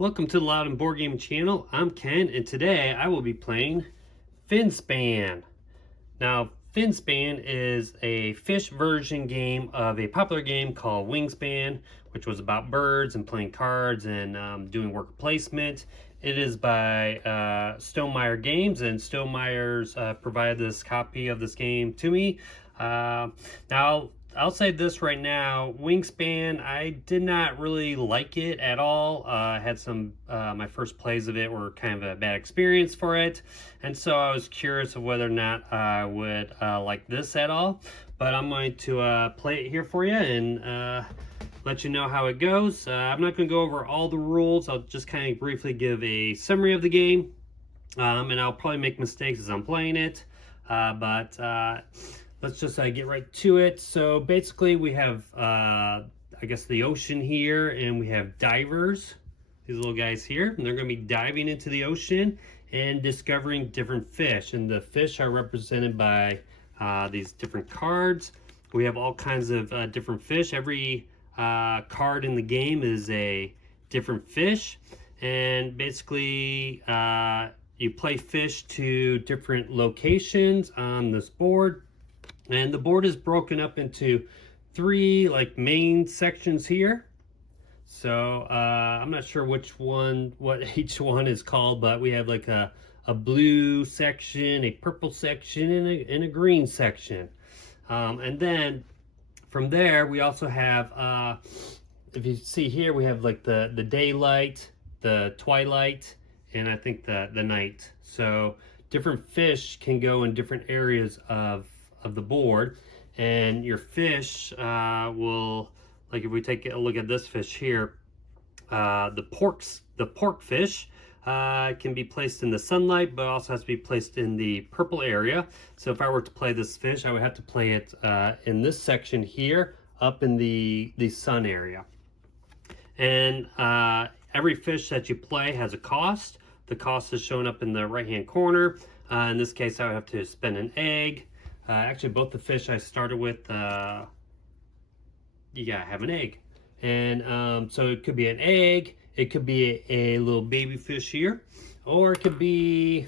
Welcome to the Loud and Board Game channel. I'm Ken, and today I will be playing Finspan. Now, Finspan is a fish version game of a popular game called Wingspan, which was about birds and playing cards and doing worker placement. It is by Stonemaier Games, and Stonemaiers provided this copy of this game to me. Now, I'll say this right now, Wingspan, I did not really like it at all. I had some, my first plays of it were kind of a bad experience for it. And so I was curious of whether or not I would like this at all. But I'm going to play it here for you and let you know how it goes. I'm not going to go over all the rules. I'll just kind of briefly give a summary of the game. And I'll probably make mistakes as I'm playing it. Let's just get right to it. So basically we have, I guess, the ocean here, and we have divers, these little guys here, and they're going to be diving into the ocean and discovering different fish. And the fish are represented by these different cards. We have all kinds of different fish. Every card in the game is a different fish. And basically, you play fish to different locations on this board. And the board is broken up into three main sections here. So I'm not sure what each one is called, but we have a blue section, a purple section, and a green section. And then from there, we also have, if you see here, we have the daylight, the twilight, and I think the night. So different fish can go in different areas of the board, and your fish will, if we take a look at this fish here, the pork fish can be placed in the sunlight, but also has to be placed in the purple area. So if I were to play this fish, I would have to play it in this section here, up in the sun area. And every fish that you play has a cost. The cost is shown up in the right hand corner. In this case, I would have to spend an egg. Actually, both the fish I started with, you gotta have an egg. And so it could be an egg, it could be a little baby fish here, or it could be,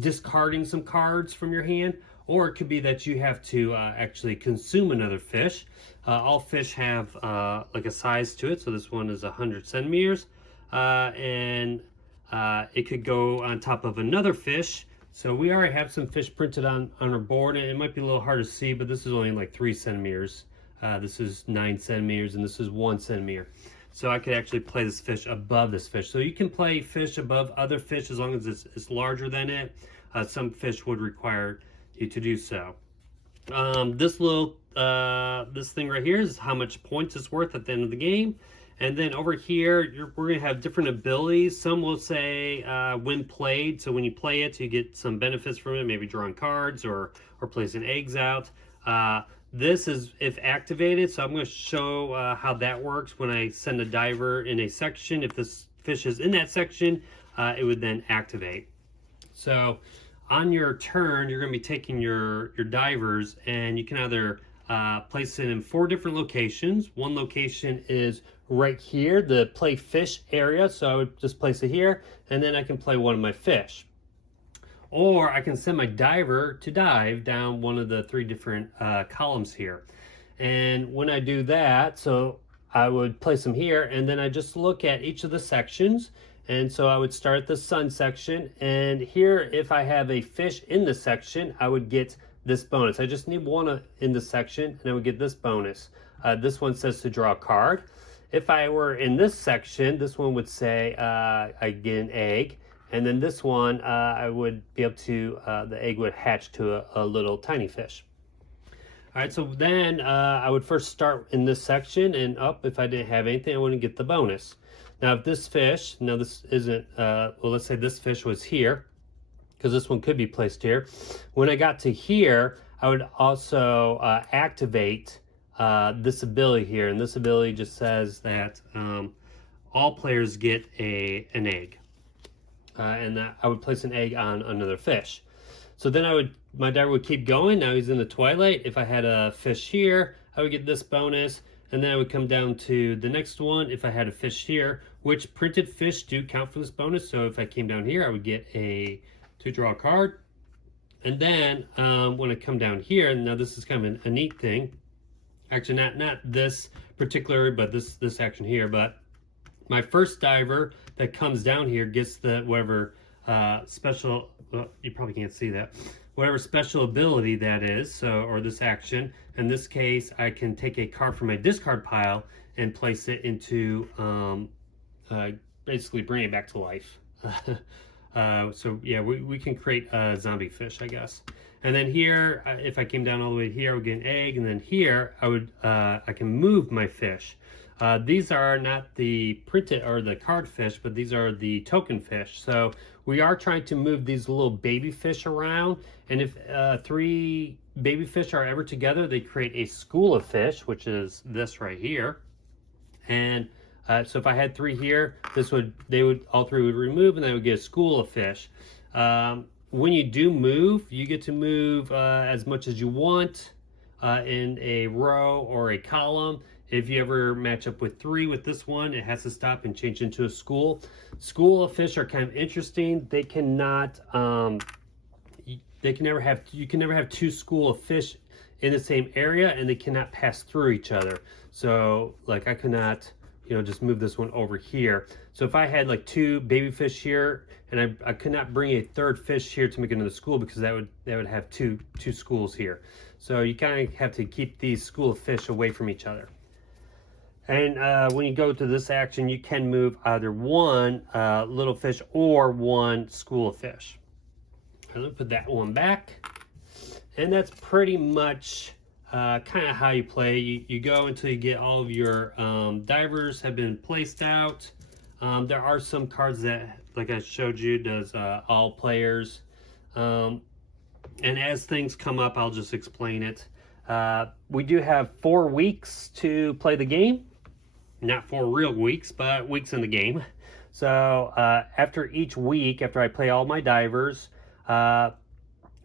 discarding some cards from your hand, or it could be that you have to actually consume another fish. All fish have a size to it, so this one is 100 centimeters, and it could go on top of another fish. So we already have some fish printed on our board, and it might be a little hard to see, but this is only 3 centimeters. This is 9 centimeters, and this is 1 centimeter. So I could actually play this fish above this fish. So you can play fish above other fish as long as it's larger than it. Some fish would require you to do so. This thing right here is how much points it's worth at the end of the game. And then over here, we're going to have different abilities. Some will say when played. So when you play it, you get some benefits from it, maybe drawing cards or placing eggs out. This is if activated. So I'm going to show how that works when I send a diver in a section. If this fish is in that section, it would then activate. So on your turn, you're going to be taking your divers, and you can either place it in 4 different locations. One location is right here, the play fish area. So I would just place it here, and then I can play one of my fish. Or I can send my diver to dive down one of the 3 different columns here. And when I do that, so I would place them here, and then I just look at each of the sections. And so I would start the sun section, and here, if I have a fish in the section, I would get this bonus. I just need one in the section, and I would get this bonus. This one says to draw a card. If I were in this section, this one would say I get an egg. And then this one, I would be able to, the egg would hatch to a little tiny fish. All right, so then I would first start in this section, and if I didn't have anything, I wouldn't get the bonus. Now, if this fish, now this isn't, well, let's say this fish was here, because this one could be placed here. When I got to here, I would also activate this ability here, and this ability just says that all players get an egg, and that I would place an egg on another fish. So then my diver would keep going. Now he's in the twilight. If I had a fish here, I would get this bonus, And then I would come down to the next one if I had a fish here, which printed fish do count for this bonus. So if I came down here, I would get to draw a card. And then when I come down here, now this is kind of a neat thing. Actually, not this particular, but this action here. But my first diver that comes down here gets the whatever special. Well, you probably can't see that. Whatever special ability that is, so or this action. In this case, I can take a card from my discard pile and place it into basically bring it back to life. So yeah, we can create a zombie fish, I guess. And then here, if I came down all the way here, I would get an egg. And then here, I can move my fish. These are not the printed or the card fish, but these are the token fish. So we are trying to move these little baby fish around. And if 3 baby fish are ever together, they create a school of fish, which is this right here. And so if I had 3 here, all 3 would remove, and they would get a school of fish. When you do move, you get to move as much as you want in a row or a column. If you ever match up with 3 with this one, it has to stop and change into a school. School of fish are kind of interesting. They cannot, you can never have 2 school of fish in the same area, and they cannot pass through each other. So like I cannot, just move this one over here. So if I had like 2 baby fish here, and I could not bring a 3rd fish here to make another school, because that would have two schools here. So you kind of have to keep these school of fish away from each other. And when you go to this action, you can move either 1 little fish or 1 school of fish. I'm gonna put that one back. And that's pretty much kind of how you play. You go until you get all of your divers have been placed out. There are some cards that, like I showed you, does all players. And as things come up, I'll just explain it. We do have 4 weeks to play the game. Not 4 real weeks, but weeks in the game. So after each week, after I play all my divers,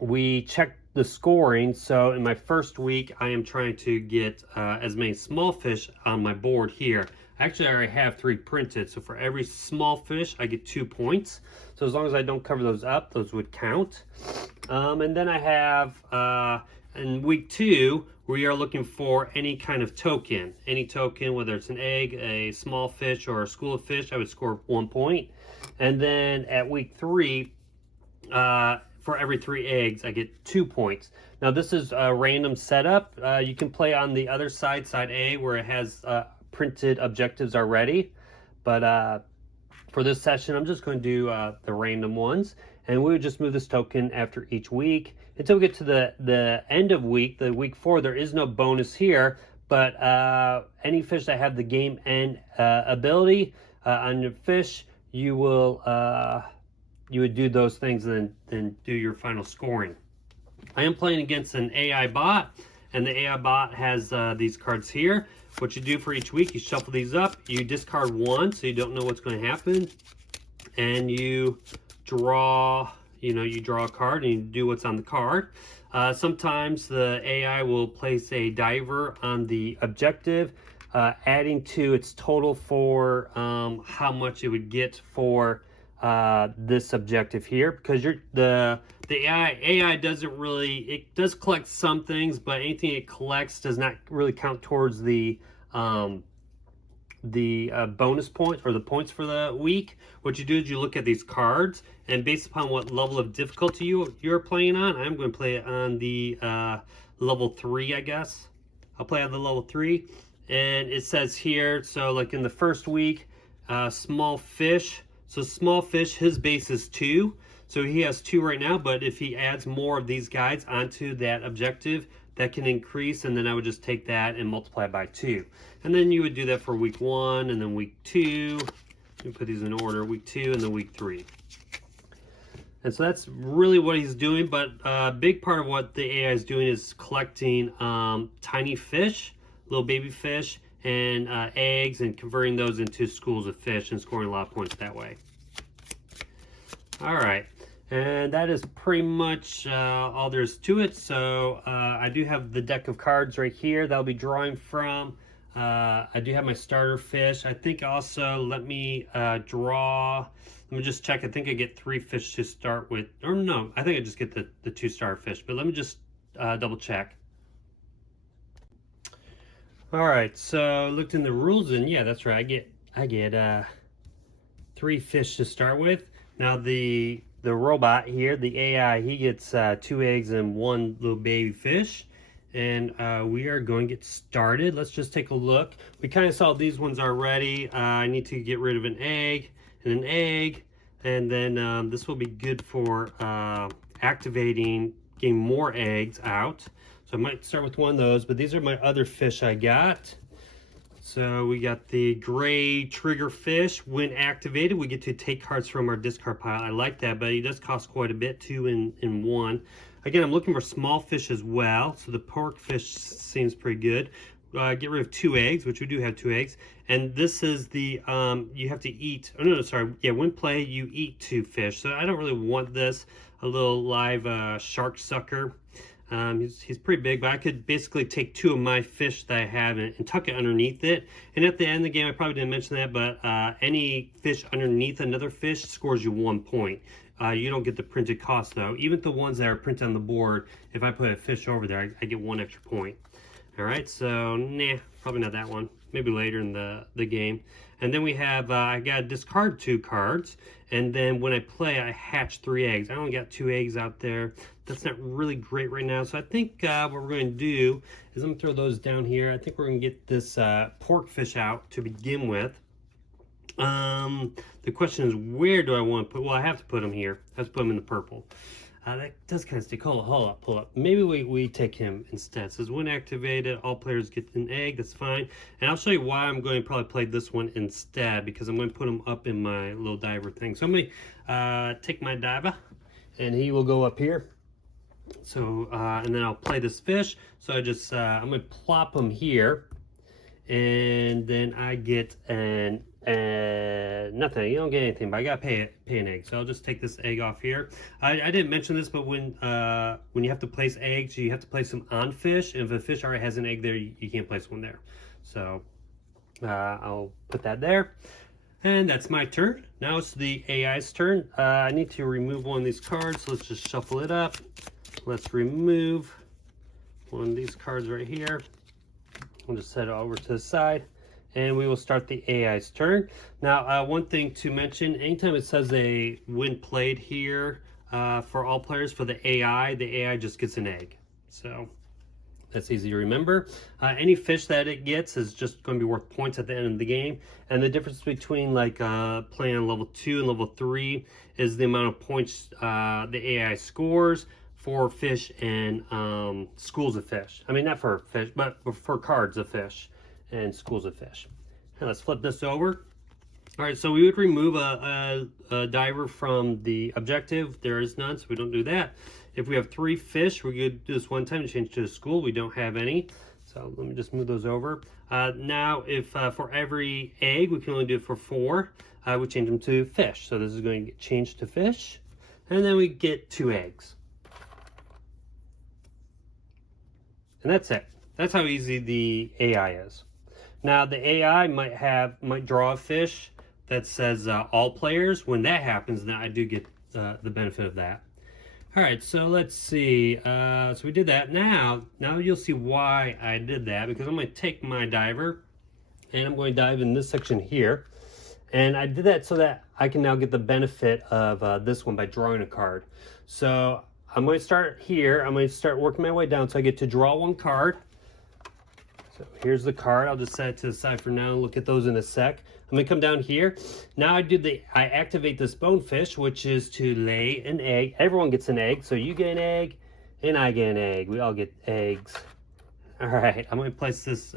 we check the scoring. So in my first week, I am trying to get as many small fish on my board here. Actually, I already have 3 printed. So for every small fish, I get 2 points. So as long as I don't cover those up, those would count. And then I have, in week 2, we are looking for any kind of token. Any token, whether it's an egg, a small fish, or a school of fish, I would score 1 point. And then at week 3, for every 3 eggs, I get 2 points. Now this is a random setup. You can play on the other side, side A, where it has printed objectives already. But for this session, I'm just going to do the random ones. And we would just move this token after each week until we get to the end of week, the week 4. There is no bonus here, but any fish that have the game end ability on your fish, you would do those things and then do your final scoring. I am playing against an AI bot, and the AI bot has these cards here. What you do for each week, you shuffle these up, you discard 1, so you don't know what's going to happen, and you draw, you draw a card and you do what's on the card. Sometimes the AI will place a diver on the objective, adding to its total for how much it would get for this objective here, because the AI doesn't really, it does collect some things, but anything it collects does not really count towards the bonus points or the points for the week. What you do is you look at these cards, and based upon what level of difficulty you're playing on, I'm going to play it on the level 3, I guess. I'll play on the level 3, and it says here, so like in the first week, small fish. So small fish, his base is 2. So he has 2 right now, but if he adds more of these guys onto that objective, that can increase, and then I would just take that and multiply by 2. And then you would do that for week 1, and then week 2. You put these in order, week 2, and then week 3. And so that's really what he's doing, but a big part of what the AI is doing is collecting tiny fish, little baby fish, and eggs, and converting those into schools of fish and scoring a lot of points that way. All right, and that is pretty much all there is to it. So I do have the deck of cards right here that I'll be drawing from. I do have my starter fish. I think also, let me draw. Let me just check. I think I get 3 fish to start with. Or no, I think I just get the 2 star fish. But let me just double check. All right, so looked in the rules, and yeah, that's right. I get 3 fish to start with. Now the robot here, the AI, he gets 2 eggs and 1 little baby fish. And we are going to get started. Let's just take a look. We kind of saw these ones already. I need to get rid of an egg and an egg, and then this will be good for activating, getting more eggs out. So I might start with one of those, but these are my other fish I got. So we got the gray trigger fish. When activated, we get to take cards from our discard pile. I like that, but it does cost quite a bit, 2 in 1. Again, I'm looking for small fish as well. So the pork fish seems pretty good. Get rid of 2 eggs, which we do have 2 eggs. And this is the, you have to eat, oh no, sorry. Yeah, when play, you eat 2 fish. So I don't really want this. A little live shark sucker. He's pretty big, but I could basically take 2 of my fish that I have and tuck it underneath it. And at the end of the game, I probably didn't mention that, but any fish underneath another fish scores you 1 point. You don't get the printed cost though. Even the ones that are printed on the board, if I put a fish over there, I get 1 extra point. All right, so nah, probably not that one. Maybe later in the game. And then we have, I got to discard 2 cards. And then when I play, I hatch 3 eggs. I only got 2 eggs out there. That's not really great right now. So I think what we're going to do is I'm going to throw those down here. I think we're going to get this pork fish out to begin with. The question is, where do I want to put? Well, I have to put him here. I have to put him in the purple. That does kind of stick. Hold up, pull up. Maybe we take him instead. It says when activated, all players get an egg. That's fine. And I'll show you why I'm going to probably play this one instead, because I'm going to put him up in my little diver thing. So I'm going to take my diver, and he will go up here. So and then I'll play this fish. So I just I'm going to plop him here, and then I get an nothing. You don't get anything, but I gotta pay an egg. So I'll just take this egg off here. I didn't mention this, but when you have to place eggs, you have to place them on fish. And if a fish already has an egg there, you can't place one there. So I'll put that there. And that's my turn. Now it's the AI's turn. I need to remove one of these cards. So let's just shuffle it up. Let's remove one of these cards right here. We'll just set it over to the side. And we will start the AI's turn. Now, one thing to mention, anytime it says a win played here for all players, for the AI just gets an egg. So that's easy to remember. Any fish that it gets is just going to be worth points at the end of the game. And the difference between like playing on level 2 and level 3 is the amount of points the AI scores for fish and schools of fish. I mean, not for fish, but for cards of fish and schools of fish. And let's flip this over. All right, so we would remove a diver from the objective. There is none, so we don't do that. If we have 3 fish, we're going to do this one time to change to a school. We don't have any, so let me just move those over. Now, if for every egg, we can only do it for 4, we change them to fish. So this is going to get changed to fish, and then we get 2 eggs. And that's it. That's how easy the AI is. Now the AI might draw a fish that says all players. When that happens, then I do get the benefit of that. All right, so let's see. So we did that. Now you'll see why I did that, because I'm going to take my diver and I'm going to dive in this section here. And I did that so that I can now get the benefit of this one by drawing a card. So I'm going to start here. I'm going to start working my way down so I get to draw 1 card. So here's the card. I'll just set it to the side for now and look at those in a sec. I'm gonna come down here. Now I activate this bonefish, which is to lay an egg. Everyone gets an egg, so you get an egg and I get an egg. We all get eggs. All right, I'm gonna place this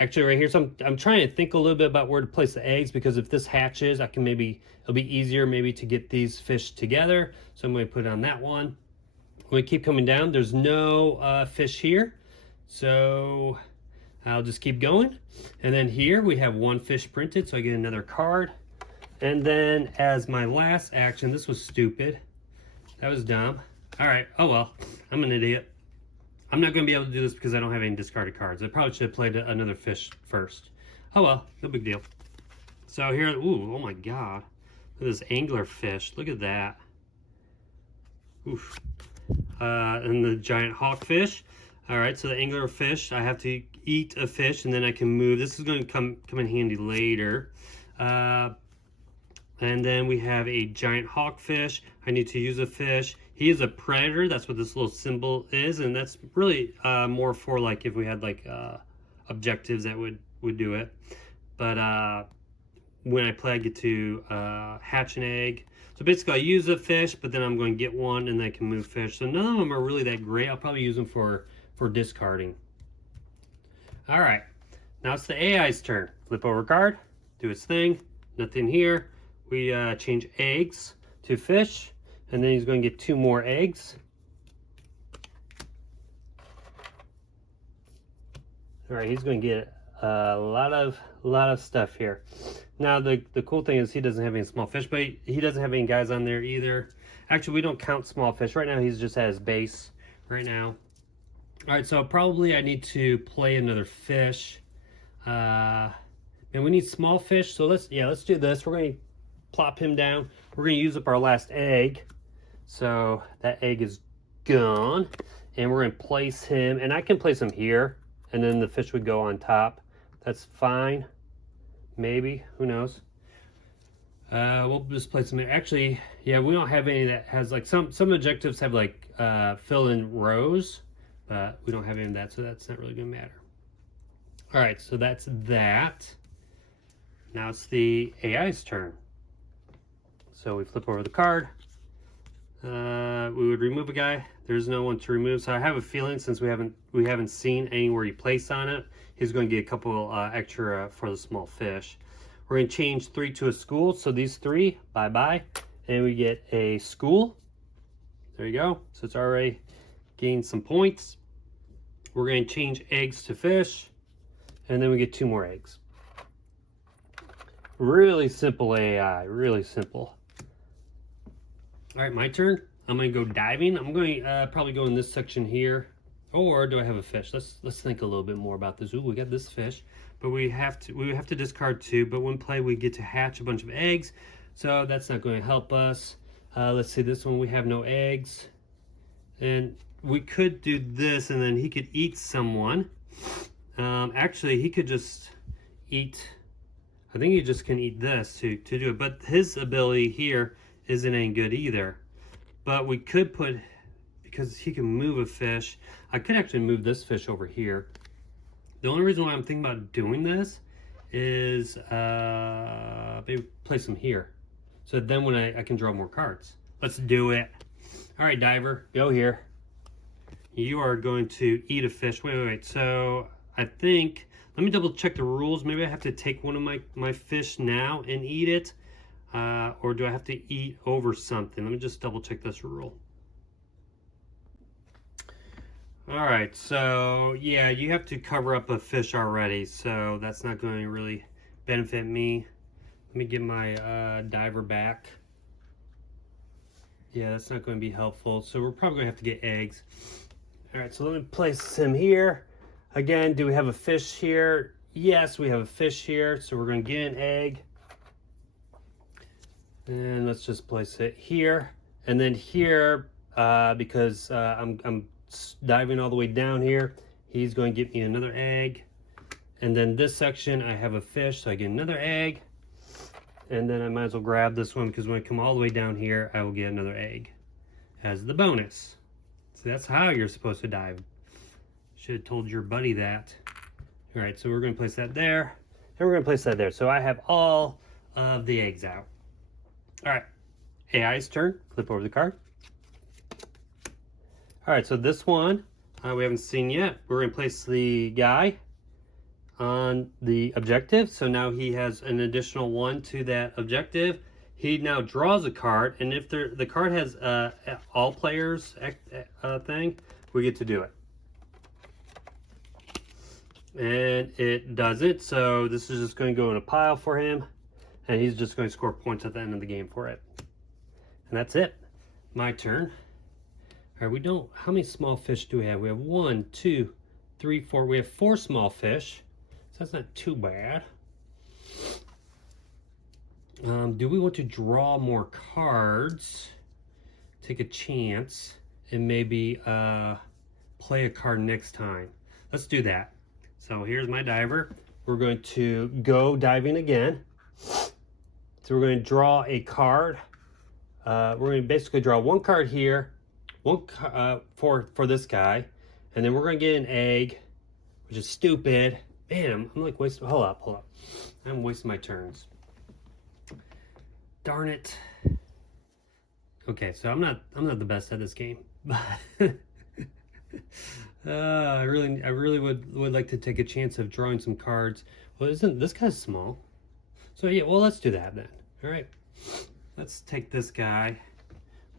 actually right here. So I'm trying to think a little bit about where to place the eggs, because if this hatches, it'll be easier maybe to get these fish together. So I'm gonna put it on that one. I'm gonna keep coming down. There's no fish here, so I'll just keep going. And then here we have 1 fish printed, so I get another card. And then as my last action, this was stupid. That was dumb. All right, oh well, I'm an idiot. I'm not going to be able to do this because I don't have any discarded cards. I probably should have played another fish first. Oh well, no big deal. So here, ooh, oh my god. Look at this angler fish. Look at that. Oof. And the giant hawkfish. All right, so the angler fish, I have to eat a fish and then I can move. This is going to come in handy later. And then we have a giant hawkfish. I need to use a fish. He is a predator. That's what this little symbol is, and that's really more for like if we had like objectives that would do it. But when I play, I get to hatch an egg. So basically, I use a fish, but then I'm going to get one, and then I can move fish. So none of them are really that great. I'll probably use them for discarding. All right, now it's the AI's turn. Flip over card, do its thing. Nothing here. We change eggs to fish, and then he's going to get 2 more eggs. All right, he's going to get a lot of stuff here. Now the cool thing is he doesn't have any small fish, but he doesn't have any guys on there either. Actually, we don't count small fish right now. He's just at his base right now. All right, so probably I need to play another fish. And we need small fish, so let's do this. We're going to plop him down. We're going to use up our last egg. So that egg is gone. And we're going to place him, and I can place him here, and then the fish would go on top. That's fine. Maybe, who knows? We'll just place him in. Actually, yeah, we don't have any that has like some objectives have like fill in rows, but we don't have any of that, so that's not really going to matter. All right, so that's that. Now it's the AI's turn. So we flip over the card. We would remove a guy. There's no one to remove, so I have a feeling since we haven't seen anywhere you place on it, he's going to get a couple extra for the small fish. We're going to change 3 to a school. So these 3, bye-bye, and we get a school. There you go. So it's already gained some points. We're going to change eggs to fish, and then we get 2 more eggs. Really simple AI, really simple. All right, my turn. I'm going to go diving. I'm going to probably go in this section here. Or do I have a fish? Let's think a little bit more about this. Ooh, we got this fish, but we have to discard 2. But when play, we get to hatch a bunch of eggs, so that's not going to help us. Let's see, this one we have no eggs, and we could do this, and then he could eat someone. Actually, he could just eat. I think he just can eat this to do it. But his ability here isn't any good either. But we could put, because he can move a fish, I could actually move this fish over here. The only reason why I'm thinking about doing this is maybe place him here. So then when I can draw more cards. Let's do it. All right, diver, go here. You are going to eat a fish. Wait. So I think, let me double check the rules. Maybe I have to take one of my fish now and eat it. Or do I have to eat over something? Let me just double check this rule. All right, so yeah, you have to cover up a fish already, so that's not going to really benefit me. Let me get my diver back. Yeah, that's not going to be helpful, so we're probably going to have to get eggs. All right, so let me place him here. Again, do we have a fish here? Yes, we have a fish here, so we're going to get an egg. And let's just place it here. And then here, because I'm diving all the way down here, he's going to get me another egg. And then this section, I have a fish, so I get another egg. And then I might as well grab this one, because when I come all the way down here, I will get another egg as the bonus. So that's how you're supposed to dive. Should have told your buddy that. All right, so we're going to place that there, and we're going to place that there. So I have all of the eggs out. All right, AI's turn. Flip over the card. All right, so this one we haven't seen yet. We're going to place the guy on the objective. So now he has an additional 1 to that objective. He now draws a card, and if the card has all players thing, we get to do it. And it doesn't, so this is just going to go in a pile for him, and he's just going to score points at the end of the game for it. And that's it. My turn. right, we don't, how many small fish do we have? We have 1, 2, 3, 4. We have 4 small fish. So that's not too bad. Do we want to draw more cards? Take a chance and maybe play a card next time. Let's do that. So here's my diver. We're going to go diving again. So we're going to draw a card. We're going to basically draw one card here, one for this guy, and then we're going to get an egg, which is stupid. Man, I'm like wasting. Hold up. I'm wasting my turns. Darn it. Okay, so I'm not the best at this game, but I really would like to take a chance of drawing some cards. Well, isn't this guy's small? So yeah, well, let's do that then. All right, let's take this guy.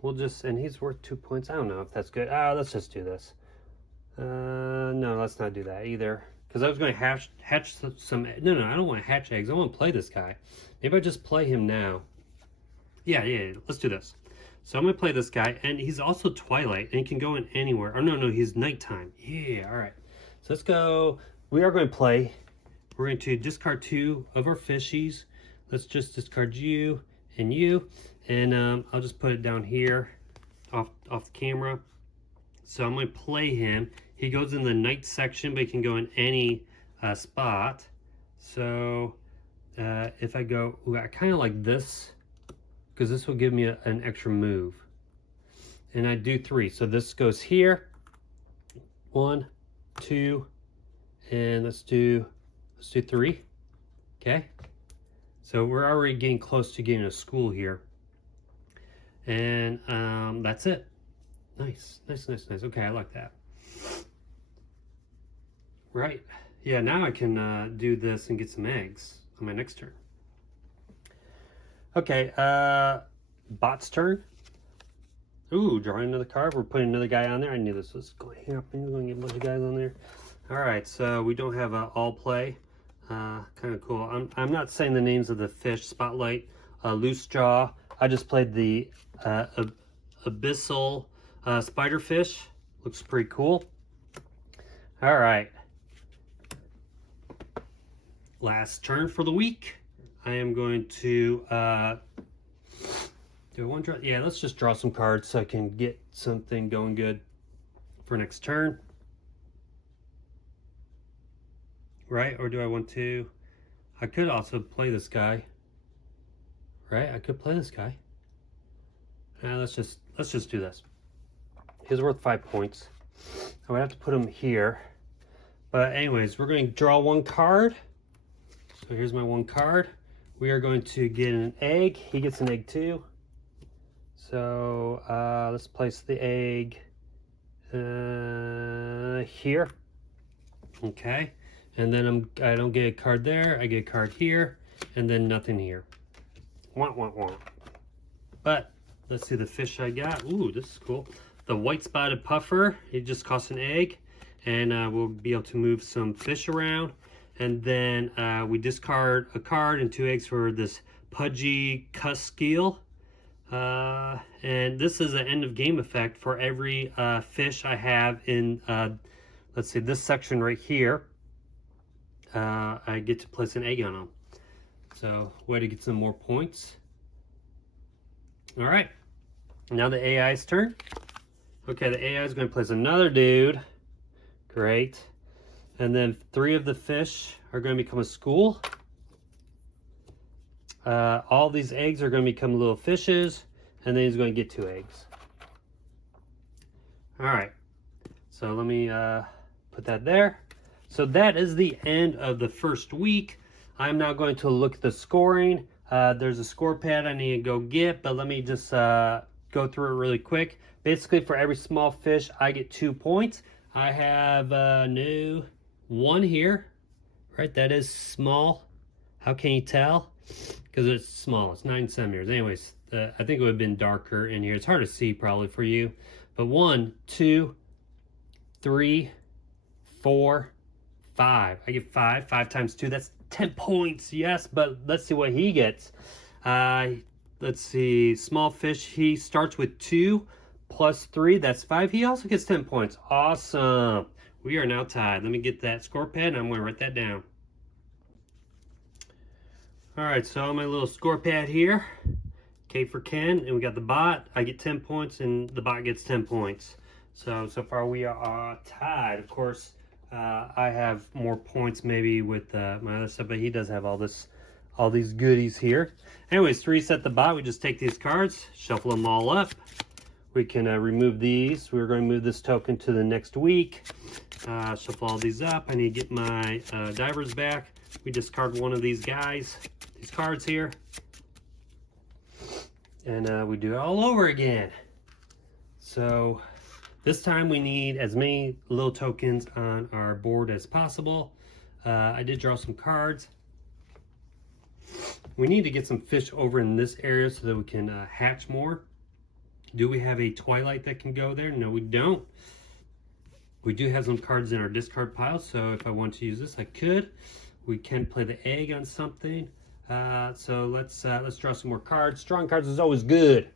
We'll just, and he's worth 2 points. I don't know if that's good. Let's just do this. No, let's not do that either. Because I was going to hatch some. No, I don't want to hatch eggs. I want to play this guy. Maybe I just play him now. Yeah. Let's do this. So I'm going to play this guy, and he's also Twilight, and he can go in anywhere. Or no, he's nighttime. Yeah, all right. So let's go. We are going to play. We're going to discard 2 of our fishies. Let's just discard you and you. And I'll just put it down here off the camera. So I'm going to play him. He goes in the night section, but he can go in any spot. So if I go, I kind of like this, because this will give me an extra move. And I do 3. So this goes here. 1, 2, and let's do 3. Okay. So we're already getting close to getting a school here. And that's it. Nice. Okay, I like that. Right. Yeah, now I can do this and get some eggs on my next turn. Okay, bot's turn. Ooh, drawing another card. We're putting another guy on there. I knew this was going to happen. We're going to get a bunch of guys on there. All right, so we don't have all play. Kind of cool. I'm not saying the names of the fish. Spotlight, loose jaw. I just played the abyssal spiderfish. Looks pretty cool. All right. Last turn for the week. I am going to do I want to draw? Yeah, let's just draw some cards so I can get something going good for next turn. Right? Or do I want to? I could also play this guy. Right? I could play this guy. Let's just do this. He's worth 5 points. I would have to put him here. But anyways, we're going to draw one card. So here's my one card. We are going to get an egg. He gets an egg too. So let's place the egg here. Okay. And then I don't get a card there. I get a card here. And then nothing here. Wah. But let's see the fish I got. Ooh, this is cool. The white spotted puffer. It just costs an egg. And we'll be able to move some fish around. And then we discard a card and 2 eggs for this pudgy cuskeel. And this is an end of game effect for every fish I have in, let's see, this section right here. I get to place an egg on them. So, way to get some more points. All right. Now the AI's turn. Okay, the AI is going to place another dude. Great. And then 3 of the fish are going to become a school. All these eggs are going to become little fishes. And then he's going to get 2 eggs. All right. So let me put that there. So that is the end of the first week. I'm now going to look at the scoring. There's a score pad I need to go get. But let me just go through it really quick. Basically, for every small fish, I get 2 points. I have no 1 here, right? That is small. How can you tell? Because it's small. It's 9 centimeters. Anyways, I think it would have been darker in here. It's hard to see probably for you. But 1, 2, 3, 4, 5. I get 5. 5 times 2. That's 10 points. Yes, but let's see what he gets. Let's see. Small fish. He starts with 2 plus 3, that's 5. He also gets 10 points. Awesome. We are now tied. Let me get that score pad and I'm going to write that down. All right, so on my little score pad here, K for Ken, and we got the bot. I get 10 points and the bot gets 10 points. So far we are tied. Of course, I have more points maybe with my other stuff, but he does have all these goodies here. Anyways, to reset the bot, we just take these cards, shuffle them all up. We can remove these. We're going to move this token to the next week. Shuffle all these up. I need to get my divers back. We discard one of these guys, these cards here. And we do it all over again. So this time we need as many little tokens on our board as possible. I did draw some cards. We need to get some fish over in this area so that we can hatch more. Do we have a Twilight that can go there? No, we don't. We do have some cards in our discard pile, so if I want to use this, I could. We can play the egg on something. So let's draw some more cards. Drawing cards is always good.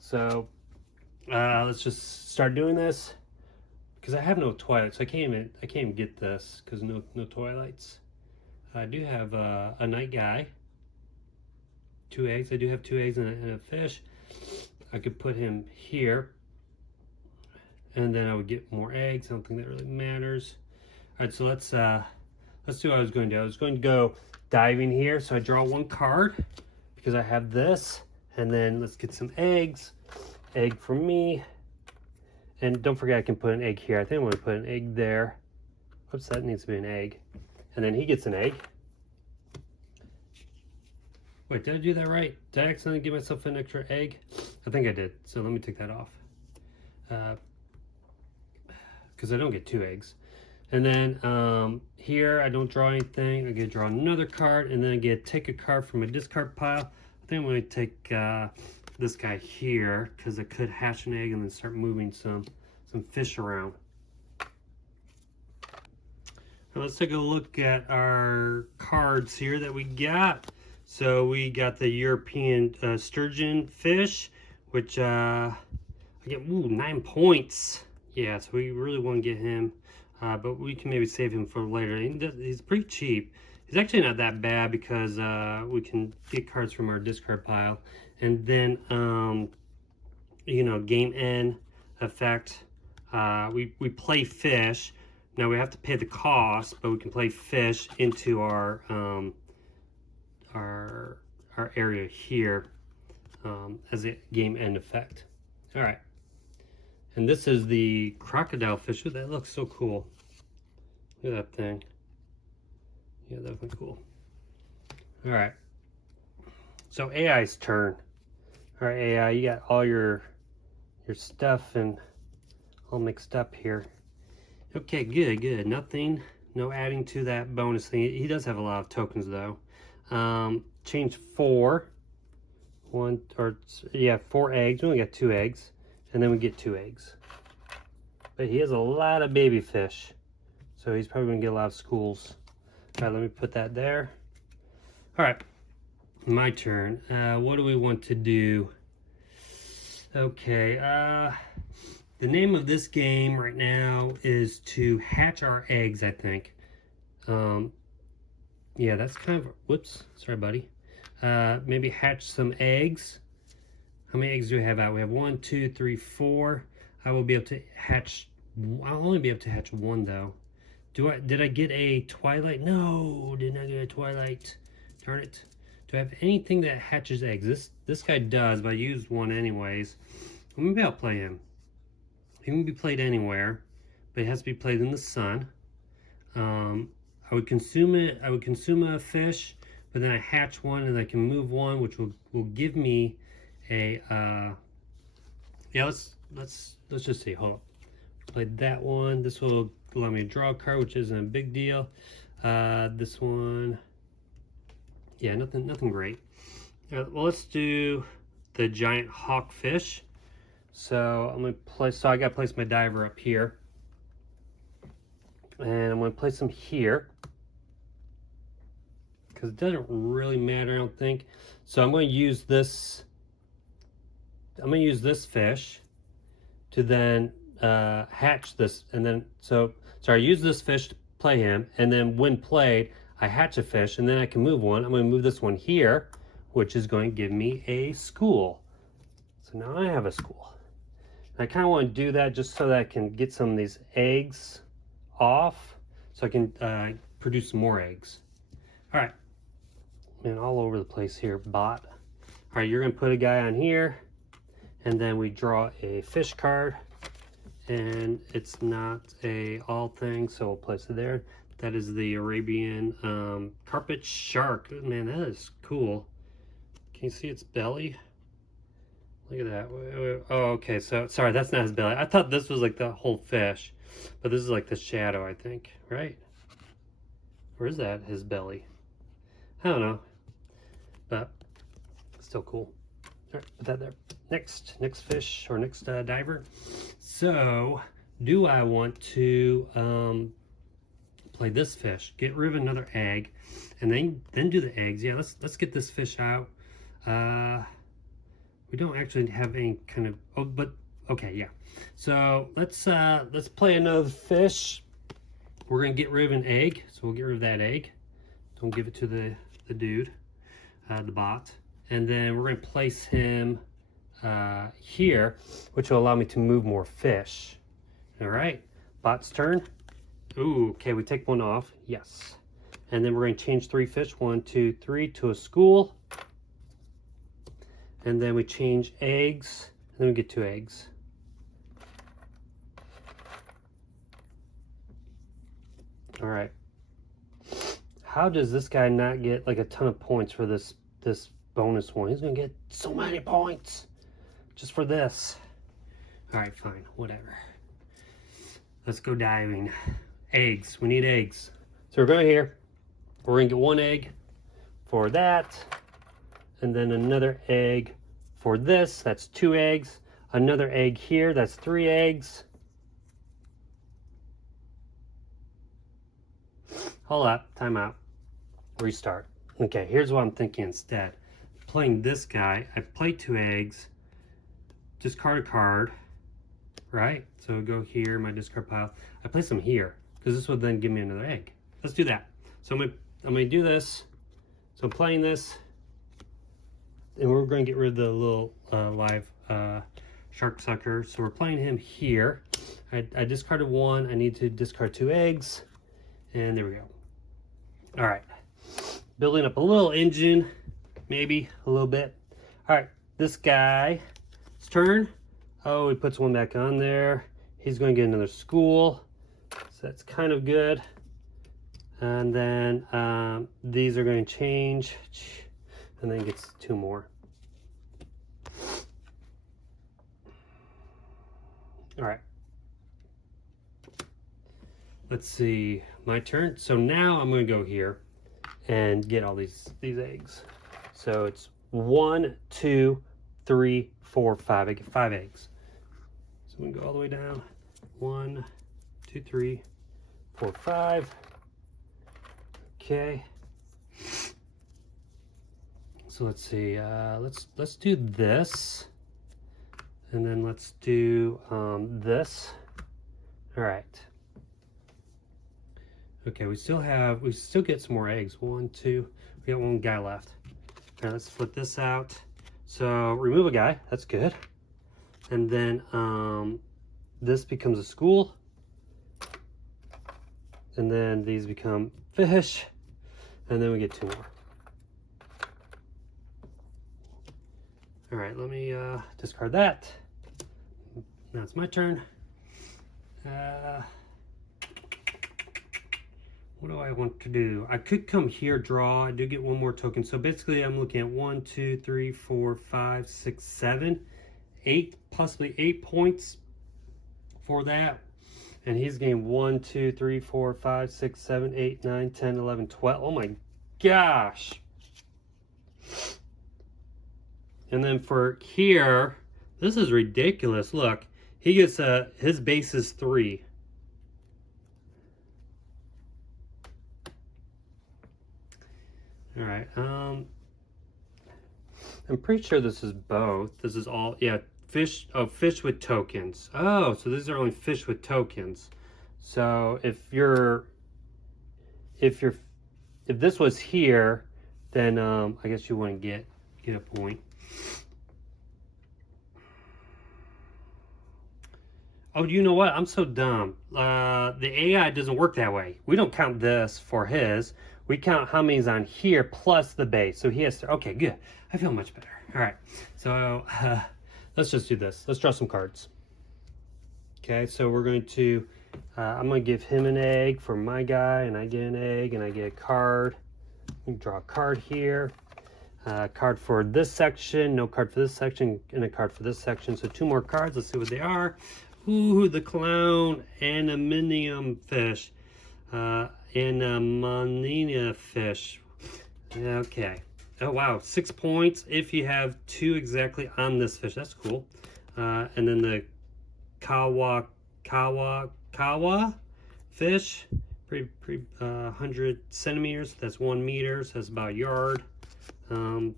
So let's just start doing this because I have no Twilight, so I can't even get this because no Twilights. I do have a night guy. 2 eggs. I do have 2 eggs and a fish. I could put him here, and then I would get more eggs. I don't think that really matters. All right, so let's do what I was going to do. I was going to go diving here, so I draw 1 card because I have this, and then let's get some eggs. Egg for me, and don't forget I can put an egg here. I think I'm going to put an egg there. Oops, that needs to be an egg, and then he gets an egg. Wait, did I do that right? Did I accidentally give myself an extra egg? I think I did, so let me take that off. Because I don't get 2 eggs. And then here, I don't draw anything. I get to draw another card, and then I get to take a card from a discard pile. I think I'm going to take this guy here, because I could hatch an egg and then start moving some fish around. Now let's take a look at our cards here that we got. So we got the European sturgeon fish, which I get 9 points. Yeah, so we really want to get him, but we can maybe save him for later. He's pretty cheap. He's actually not that bad because we can get cards from our discard pile. And then, you know, game end effect. We play fish. Now we have to pay the cost, but we can play fish into our area here as a game end effect. All right, and this is the crocodile fish. Ooh, that looks so cool. Look at that thing. Yeah, that looks cool. All right, so AI's turn. All right, AI, you got all your stuff and all mixed up here. Okay, good. Nothing, no adding to that bonus thing. He does have a lot of tokens though. Change 4. 4 eggs. We only got 2 eggs, and then we get 2 eggs. But he has a lot of baby fish, so he's probably gonna get a lot of schools. All right, let me put that there. All right, my turn. What do we want to do? Okay, the name of this game right now is to hatch our eggs, I think. Yeah, that's kind of, whoops, sorry buddy. Maybe hatch some eggs. How many eggs do we have out? We have 1, 2, 3, 4. I will be able to hatch, I'll only be able to hatch 1 though. Did I get a Twilight? No, did not get a Twilight. Darn it. Do I have anything that hatches eggs? This guy does, but I used 1 anyways. Well, maybe I'll play him. He can be played anywhere, but it has to be played in the sun. I would consume it. I would consume a fish, but then I hatch 1 and I can move 1, which will give me a. Yeah, let's just see. Hold on. Played that 1. This will allow me to draw a card, which isn't a big deal. This one. Yeah, nothing great. Well, let's do the giant hawkfish. So I'm gonna place. So I gotta place my diver up here, and I'm gonna place him here because it doesn't really matter, I don't think. So I'm going to use this I'm gonna use this fish to then hatch this, and then I use this fish to play him, and then when played, I hatch a fish, and then I can move one. I'm gonna move this one here, which is going to give me a school. So now I have a school. I kind of want to do that just so that I can get some of these eggs off, so I can produce some more eggs. All right, man, all over the place here, bot. All right, you're gonna put a guy on here, and then we draw a fish card, and it's not a all thing, so we'll place it there. That is the Arabian carpet shark. Man, that is cool. Can you see its belly? Look at that. Oh, okay, so sorry, that's not his belly. I thought this was like the whole fish, but this is like the shadow, I think, right? Or is that his belly? I don't know, but still cool. All right, put that there. Next fish, or next diver. So, do I want to play this fish? Get rid of another egg, and then do the eggs. Yeah, let's get this fish out. We don't actually have any kind of. Oh, but okay, yeah. So let's play another fish. We're gonna get rid of an egg, so we'll get rid of that egg. Don't give it to the dude, the bot. And then we're gonna place him here, which will allow me to move more fish. All right, bot's turn. Ooh, okay, we take one off, yes. And then we're gonna change 3 fish, 1, 2, 3, to a school. And then we change eggs, and then we get 2 eggs. All right. How does this guy not get like a ton of points for this bonus one? He's gonna get so many points just for this. All right, fine, whatever. Let's go diving. Eggs, we need eggs. So we're going here. We're gonna get 1 egg for that, and then another egg for this. That's 2 eggs. Another egg here, that's 3 eggs. Hold up, time out, restart. Okay, here's what I'm thinking instead. Playing this guy, I play 2 eggs, discard a card, right? So go here, my discard pile. I place them here, because this would then give me another egg. Let's do that. So I'm gonna do this. So I'm playing this, and we're gonna get rid of the little live shark sucker. So we're playing him here. I discarded 1, I need to discard 2 eggs, and there we go. All right, building up a little engine, maybe a little bit. All right, this guy's turn. Oh, he puts 1 back on there. He's going to get another school, so that's kind of good. And then these are going to change, and then gets 2 more. All right. Let's see, my turn. So now I'm going to go here and get all these eggs. So it's 1, 2, 3, 4, 5. I get 5 eggs. So I'm going to go all the way down. 1, 2, 3, 4, 5. Okay. So let's see. Let's do this, and then let's do this. All right. Okay, we still get some more eggs. 1, 2, we got 1 guy left. All right, let's flip this out. So remove a guy, that's good. And then this becomes a school. And then these become fish. And then we get 2 more. All right, let me discard that. Now it's my turn. What do I want to do? I could come here, draw. I do get 1 more token. So basically I'm looking at 1, 2, 3, 4, 5, 6, 7, 8, possibly 8 points for that. And he's getting 1, 2, 3, 4, 5, 6, 7, 8, 9, 10, 11, 12. Oh my gosh. And then for here, this is ridiculous. Look, he gets his base is 3. All right, I'm pretty sure this is both. This is all, yeah, fish. Oh, fish with tokens. Oh, so these are only fish with tokens. So if this was here, then I guess you wouldn't get a point. Oh, you know what? I'm so dumb. The AI doesn't work that way. We don't count this for his. We count how many's on here plus the base. So he has to, okay, good. I feel much better. All right, so let's just do this. Let's draw some cards. Okay, so we're going to, I'm going to give him an egg for my guy, and I get an egg, and I get a card. We draw a card here. Card for this section, no card for this section, and a card for this section. So 2 more cards. Let's see what they are. Ooh, the clown anaminium fish. Anemonia fish. Okay. Oh, wow. 6 points if you have 2 exactly on this fish. That's cool. And then the kawa fish. Pretty 100 centimeters. That's 1 meter. So that's about a yard. Cool.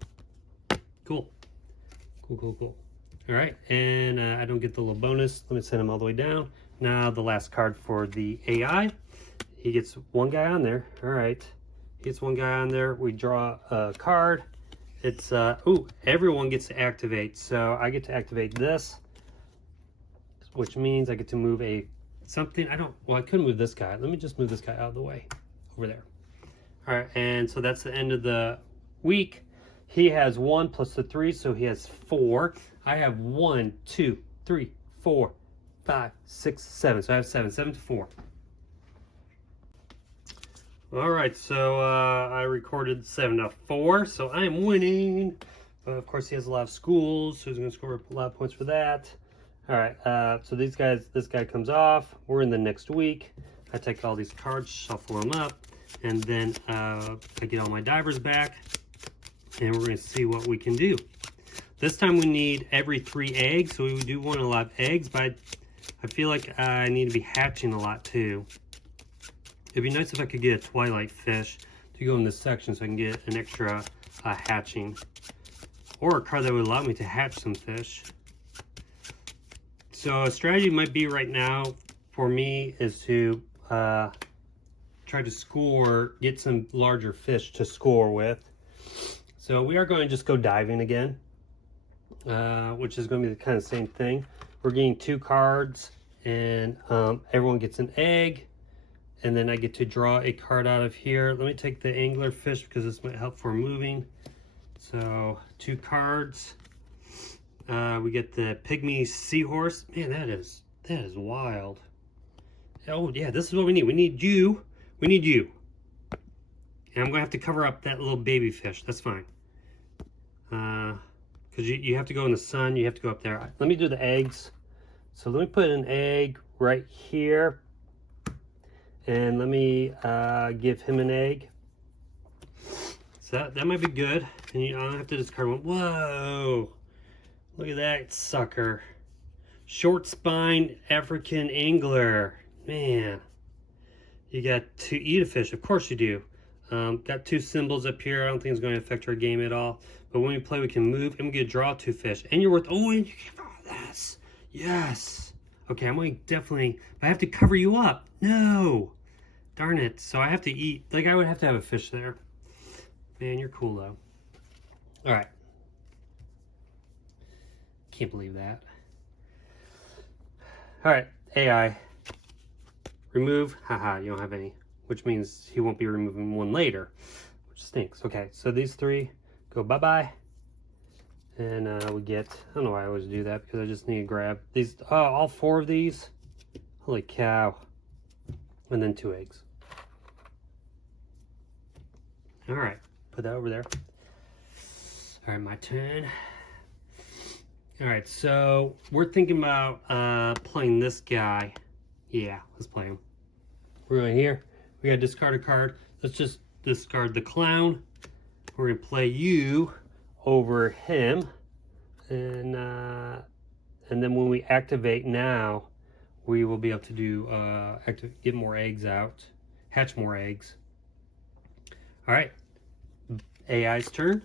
All right, and I don't get the little bonus. Let me send him all the way down. Now the last card for the AI. He gets 1 guy on there. All right, he gets 1 guy on there. We draw a card. It's, ooh, everyone gets to activate. So I get to activate this, which means I get to move something. Well, I couldn't move this guy. Let me just move this guy out of the way over there. All right, and so that's the end of the week. He has 1 plus the 3, so he has 4. I have 1, 2, 3, 4, 5, 6, 7. So I have 7 to 4. All right, so I recorded 7 to 4, so I am winning. Of course, he has a lot of schools, so he's going to score a lot of points for that. All right, so this guy comes off. We're in the next week. I take all these cards, shuffle them up, and then I get all my divers back. And we're going to see what we can do. This time we need every 3 eggs, so we do want a lot of eggs, but I feel like I need to be hatching a lot too. It'd be nice if I could get a twilight fish to go in this section so I can get an extra hatching. Or a card that would allow me to hatch some fish. So a strategy might be right now for me is to try to get some larger fish to score with. So we are going to just go diving again, which is going to be the kind of same thing. We're getting 2 cards, and everyone gets an egg, and then I get to draw a card out of here. Let me take the angler fish because this might help for moving. So 2 cards. We get the pygmy seahorse. Man, that is wild. Oh yeah, this is what we need. We need you. And I'm going to have to cover up that little baby fish. That's fine. Because you have to go in the sun. You have to go up there. Let me do the eggs. So let me put an egg right here. And let me give him an egg. So that might be good. And I don't have to discard one. Whoa. Look at that sucker. Short spine African angler. Man. You got to eat a fish. Of course you do. Got 2 symbols up here. I don't think it's going to affect our game at all. But when we play, we can move and we get to draw 2 fish. And you're worth, and you get this. Yes. Okay, I'm going to definitely, but I have to cover you up. No. Darn it. So I have to eat. Like, I would have to have a fish there. Man, you're cool, though. All right. Can't believe that. All right, AI. Remove. Haha, you don't have any. Which means he won't be removing one later, which stinks. Okay, so these 3 go bye-bye. And we get, I don't know why I always do that, because I just need to grab these, all 4 of these. Holy cow. And then 2 eggs. All right, put that over there. All right, my turn. All right, so we're thinking about playing this guy. Yeah, let's play him. We're going here. We got to discard a card. Let's just discard the clown. We're going to play you over him. And then when we activate now, we will be able to do get more eggs out, hatch more eggs. All right, AI's turn.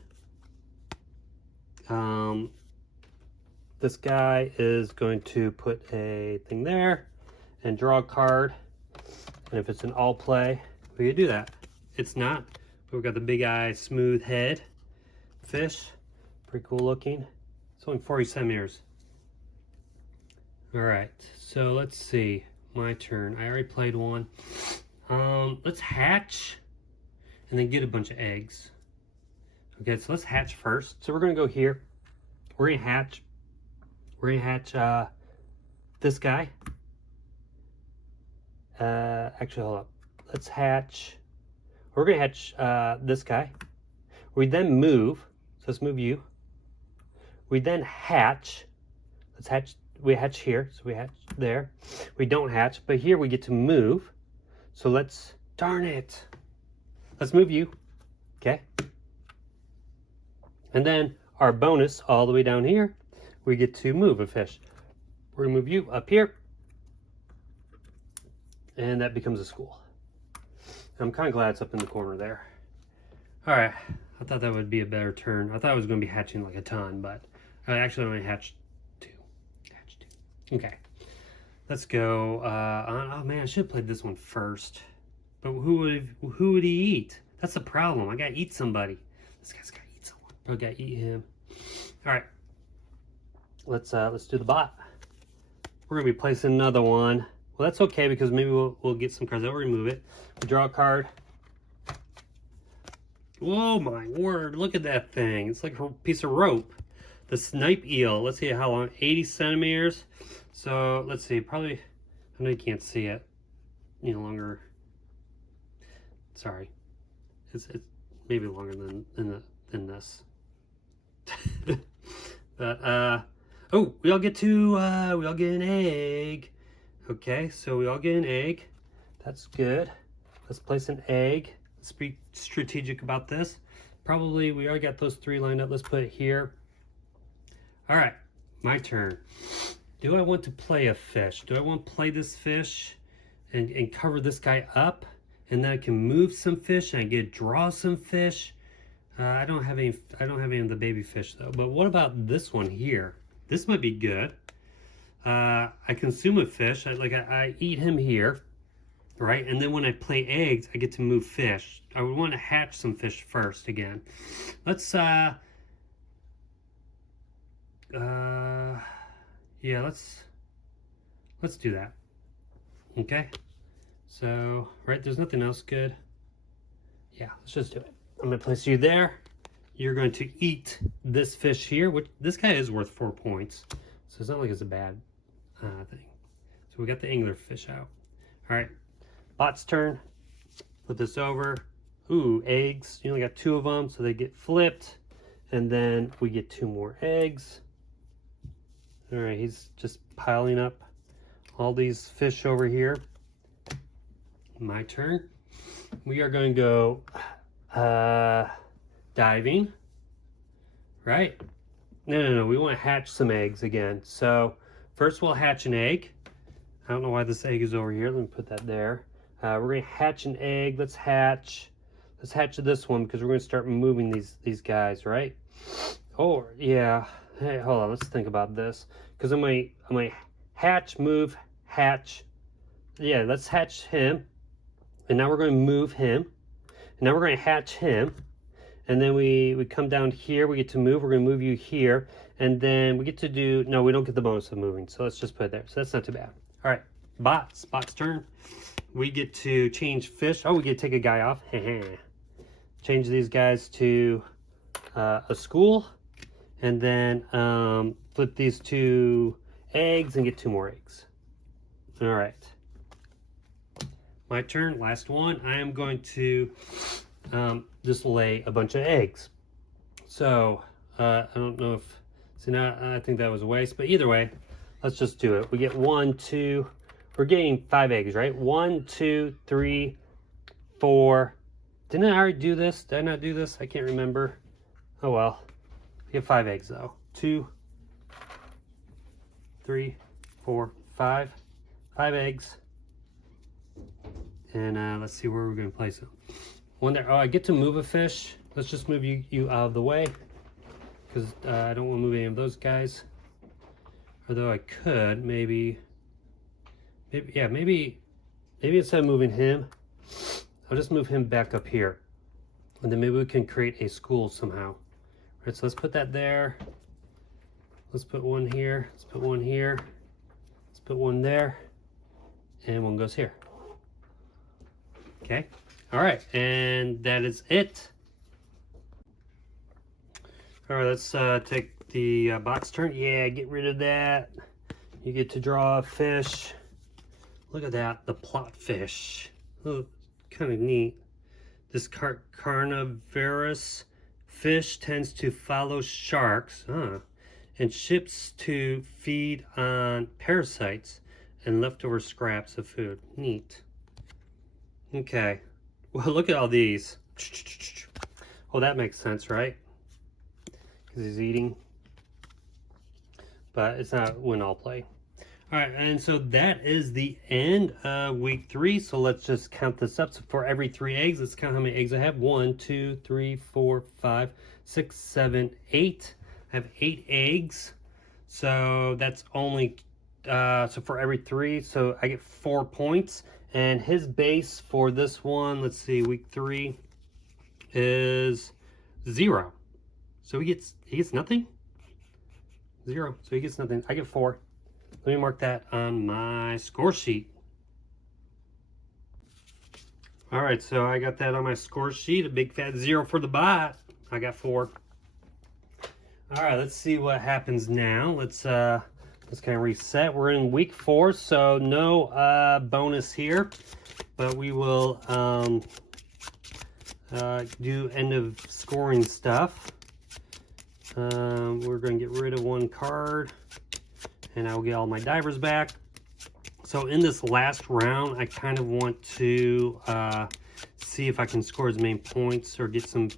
this guy is going to put a thing there and draw a card. And if it's an all play, we can do that. It's not, but we've got the big eye, smooth head fish. Pretty cool looking. It's only 40 centimeters. All right, so let's see. My turn. I already played one. Let's hatch and then get a bunch of eggs. Okay, so let's hatch first. So we're gonna go here. We're gonna hatch. We're gonna hatch this guy. Actually, hold up. Let's hatch. We're gonna hatch this guy. We then move. So let's move you. We then hatch. Let's hatch. We hatch here. So we hatch there. We don't hatch, but here we get to move. So let's, darn it. Let's move you. Okay. And then our bonus all the way down here, we get to move a fish. We're gonna move you up here. And that becomes a school. I'm kind of glad it's up in the corner there. All right, I thought that would be a better turn. I thought I was gonna be hatching like a ton, but I actually only hatched two. Okay, let's go. Oh man, I should have played this one first. But who would he eat? That's the problem. I gotta eat somebody. This guy's gotta eat someone. I gotta eat him. All right, let's do the bot. We're gonna be placing another one. Well, that's okay because maybe we'll get some cards out. We'll remove it. We draw a card. Oh my word! Look at that thing. It's like a piece of rope. The snipe eel. Let's see how long. 80 centimeters. So let's see. Probably. I know you can't see it any longer. Sorry. It's maybe longer than this. But oh, we all get an egg. Okay, so we all get an egg. That's good. Let's place an egg. Let's be strategic about this. Probably we already got those three lined up. Let's put it here. All right, my turn. Do I want to play a fish? Do I want to play this fish and cover this guy up? And then I can move some fish and I get draw some fish. I don't have any of the baby fish though. But what about this one here? This might be good. I consume a fish. I eat him here, right? And then when I play eggs, I get to move fish. I would want to hatch some fish first again. Let's yeah, let's do that. Okay. So, right, there's nothing else good. Yeah, let's just do it. I'm gonna place you there. You're going to eat this fish here, which this guy is worth 4 points. So it's not like it's a bad thing. So we got the angler fish out. All right, bot's turn. Put this over. Ooh, eggs. You only got 2 of them, so they get flipped. And then we get 2 more eggs. All right, he's just piling up all these fish over here. My turn. We are going to go diving. Right? No. We want to hatch some eggs again. So first we'll hatch an egg. I don't know why this egg is over here. Let me put that there. We're going to hatch an egg. Let's hatch this one because we're going to start moving these guys, right? Oh, yeah. Hey, hold on. Let's think about this. Because I'm going to hatch, move, hatch. Yeah, let's hatch him. And now we're going to move him. And now we're going to hatch him. And then we come down here. We get to move. We're going to move you here. And then we get to do... No, we don't get the bonus of moving. So let's just put it there. So that's not too bad. All right. Bot's turn. We get to change fish. Oh, we get to take a guy off. Change these guys to a school. And then flip these 2 eggs and get 2 more eggs. All right. My turn, last one. I am going to just lay a bunch of eggs. So I don't know if, see now I think that was a waste, but either way, let's just do it. We get 1, 2, we're getting 5 eggs, right? 1, 2, 3, 4. Didn't I already do this? Did I not do this? I can't remember. Oh well. We get 5 eggs though. 2, 3, 4, 5. 5 eggs. And let's see where we're going to place them. One there. Oh, I get to move a fish. Let's just move you out of the way because I don't want to move any of those guys. Although I could maybe instead of moving him, I'll just move him back up here. And then maybe we can create a school somehow. Right, so let's put that there. Let's put one here. Let's put one here. Let's put one there. And one goes here. Okay. All right. And that is it. All right. Let's take the box turn. Yeah, get rid of that. You get to draw a fish. Look at that. The plot fish. Oh, kind of neat. This carnivorous fish tends to follow sharks and ships to feed on parasites and leftover scraps of food. Neat. Okay. Well, look at all these. Oh, that makes sense, right? Because he's eating. But it's not win all play. All right, and so that is the end of week 3. So let's just count this up. So for every 3 eggs, let's count how many eggs I have. 1, 2, 3, 4, 5, 6, 7, 8. I have 8 eggs. So that's only, so for every 3, so I get 4 points. And his base for this one, let's see, week 3 is 0. So he gets nothing? 0. So he gets nothing. I get 4. Let me mark that on my score sheet. All right, so I got that on my score sheet. A big fat 0 for the bot. I got 4. All right, let's see what happens now. Let's kind of reset. We're in week 4, so no bonus here, but we will do end of scoring stuff. We're going to get rid of 1 card. And I'll get all my divers back. So in this last round, I kind of want to see if I can score as many points or get some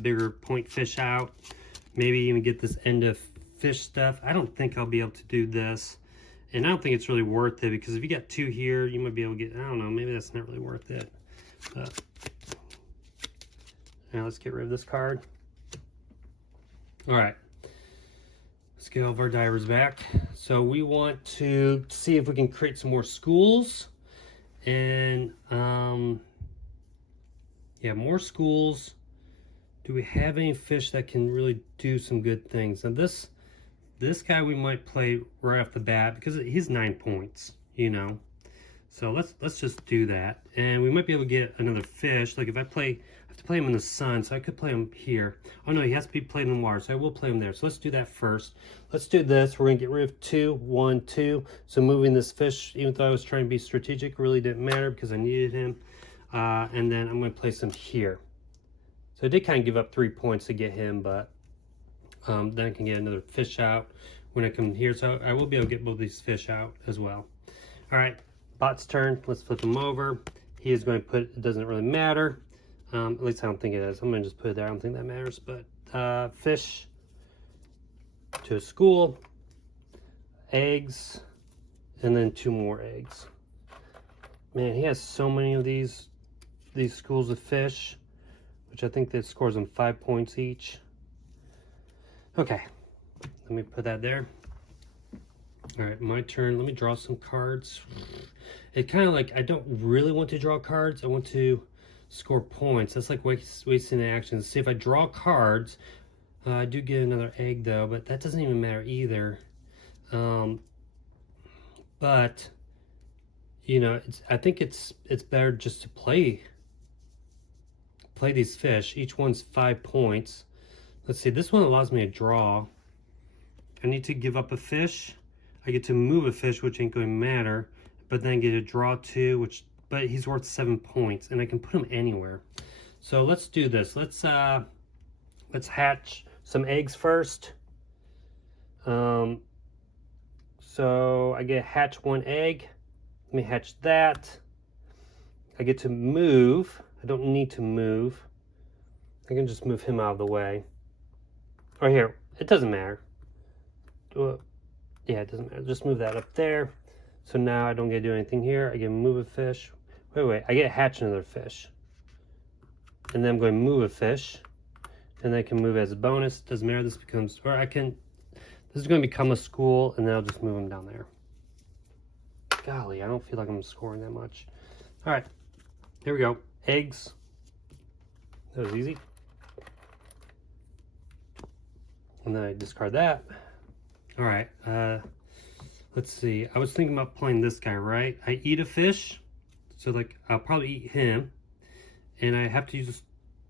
bigger point fish out. Maybe even get this end of fish stuff. I don't think I'll be able to do this. And I don't think it's really worth it, because if you got 2 here, you might be able to get, I don't know, maybe that's not really worth it. Now let's get rid of this card. All right. Let's get all of our divers back. So we want to see if we can create some more schools. And yeah, more schools. Do we have any fish that can really do some good things? Now this guy we might play right off the bat, because he's 9 points, you know. So let's just do that. And we might be able to get another fish. Like if I have to play him in the sun, so I could play him here. Oh no, he has to be played in the water, so I will play him there. So let's do that first. Let's do this. We're gonna get rid of 2, 1, 2. So moving this fish, even though I was trying to be strategic, really didn't matter because I needed him. And then I'm gonna place him here. So I did kind of give up 3 points to get him, but then I can get another fish out when I come here. So I will be able to get both these fish out as well. All right, bot's turn. Let's flip him over. He is going to put, it doesn't really matter. At least I don't think it is. I'm going to just put it there. I don't think that matters. But fish to a school, eggs, and then 2 more eggs. Man, he has so many of these schools of fish, which I think that scores them 5 points each. Okay, let me put that there. All right, my turn. Let me draw some cards. It kind of like, I don't really want to draw cards. I want to score points. That's like wasting action. See, if I draw cards, I do get another egg though, but that doesn't even matter either. But you know, I think it's better just to play these fish. Each one's 5 points. Let's see, this one allows me to draw. I need to give up a fish. I get to move a fish, which ain't going to matter, but then get to draw 2, but he's worth 7 points, and I can put him anywhere. So let's do this. Let's hatch some eggs first. So I get hatch 1 egg. Let me hatch that. I get to move. I don't need to move. I can just move him out of the way. Right here. It doesn't matter. Yeah, it doesn't matter. Just move that up there. So now I don't get to do anything here. I get to move a fish. Wait. I get to hatch another fish. And then I'm going to move a fish. And then I can move as a bonus. Doesn't matter. This becomes, or I can, This is going to become a school, and then I'll just move them down there. Golly, I don't feel like I'm scoring that much. All right, here we go. Eggs. That was easy. And then I discard that. All right, let's see. I was thinking about playing this guy, right? I eat a fish, so like I'll probably eat him, and I have to use this.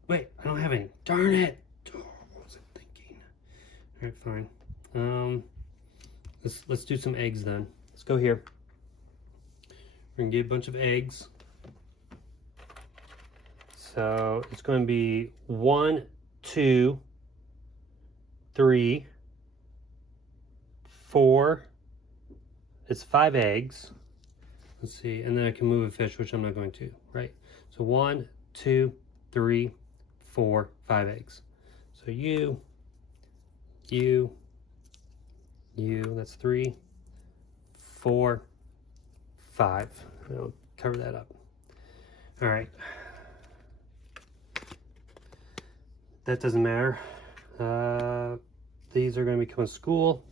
Wait, I don't have any. Darn it! Oh, what was I thinking? All right, fine. Let's do some eggs then. Let's go here. We're gonna get a bunch of eggs. So it's going to be 1, 2, 3, 4. It's 5 eggs. Let's see, and then I can move a fish, which I'm not going to, right? So 1, 2, 3, 4, 5 eggs. So you, that's 3, 4, 5. I'll cover that up. All right. That doesn't matter. These are going to become a school.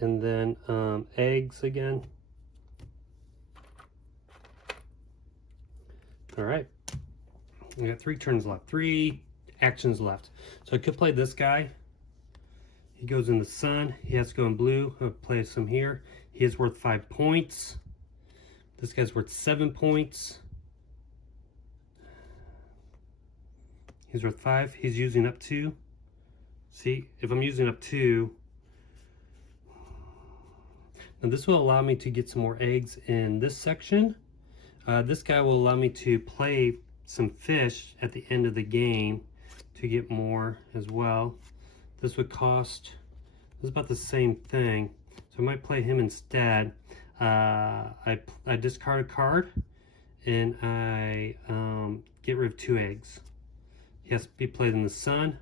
And then eggs again. All right. We got 3 turns left, 3 actions left. So I could play this guy. He goes in the sun. He has to go in blue. I'll play some here. He is worth 5 points. This guy's worth 7 points. He's worth 5. He's using up 2. See, if I'm using up 2, now this will allow me to get some more eggs in this section. This guy will allow me to play some fish at the end of the game to get more as well. This would cost, this is about the same thing. So I might play him instead. I discard a card and I get rid of 2 eggs. He has to be played in the sun.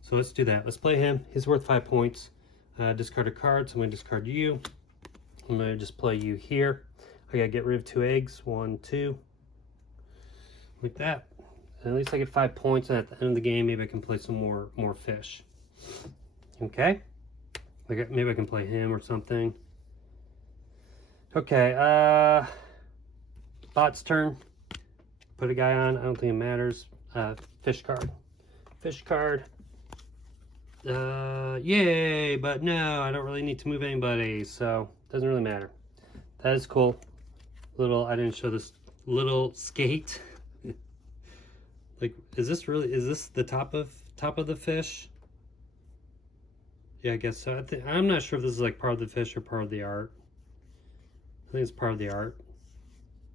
So let's do that. Let's play him. He's worth 5 points. Discard a card, so I'm going to discard you. I'm going to just play you here. I got to get rid of 2 eggs. 1, 2. Like that. And at least I get 5 points, and at the end of the game, maybe I can play some more fish. Okay? Like maybe I can play him or something. Okay, bot's turn. Put a guy on. I don't think it matters. Fish card. Fish card. Yay, but no, I don't really need to move anybody, so it doesn't really matter. That is cool. I didn't show this little skate. Like, is this the top of the fish? Yeah, I guess so. I'm not sure if this is like part of the fish or part of the art. I think it's part of the art.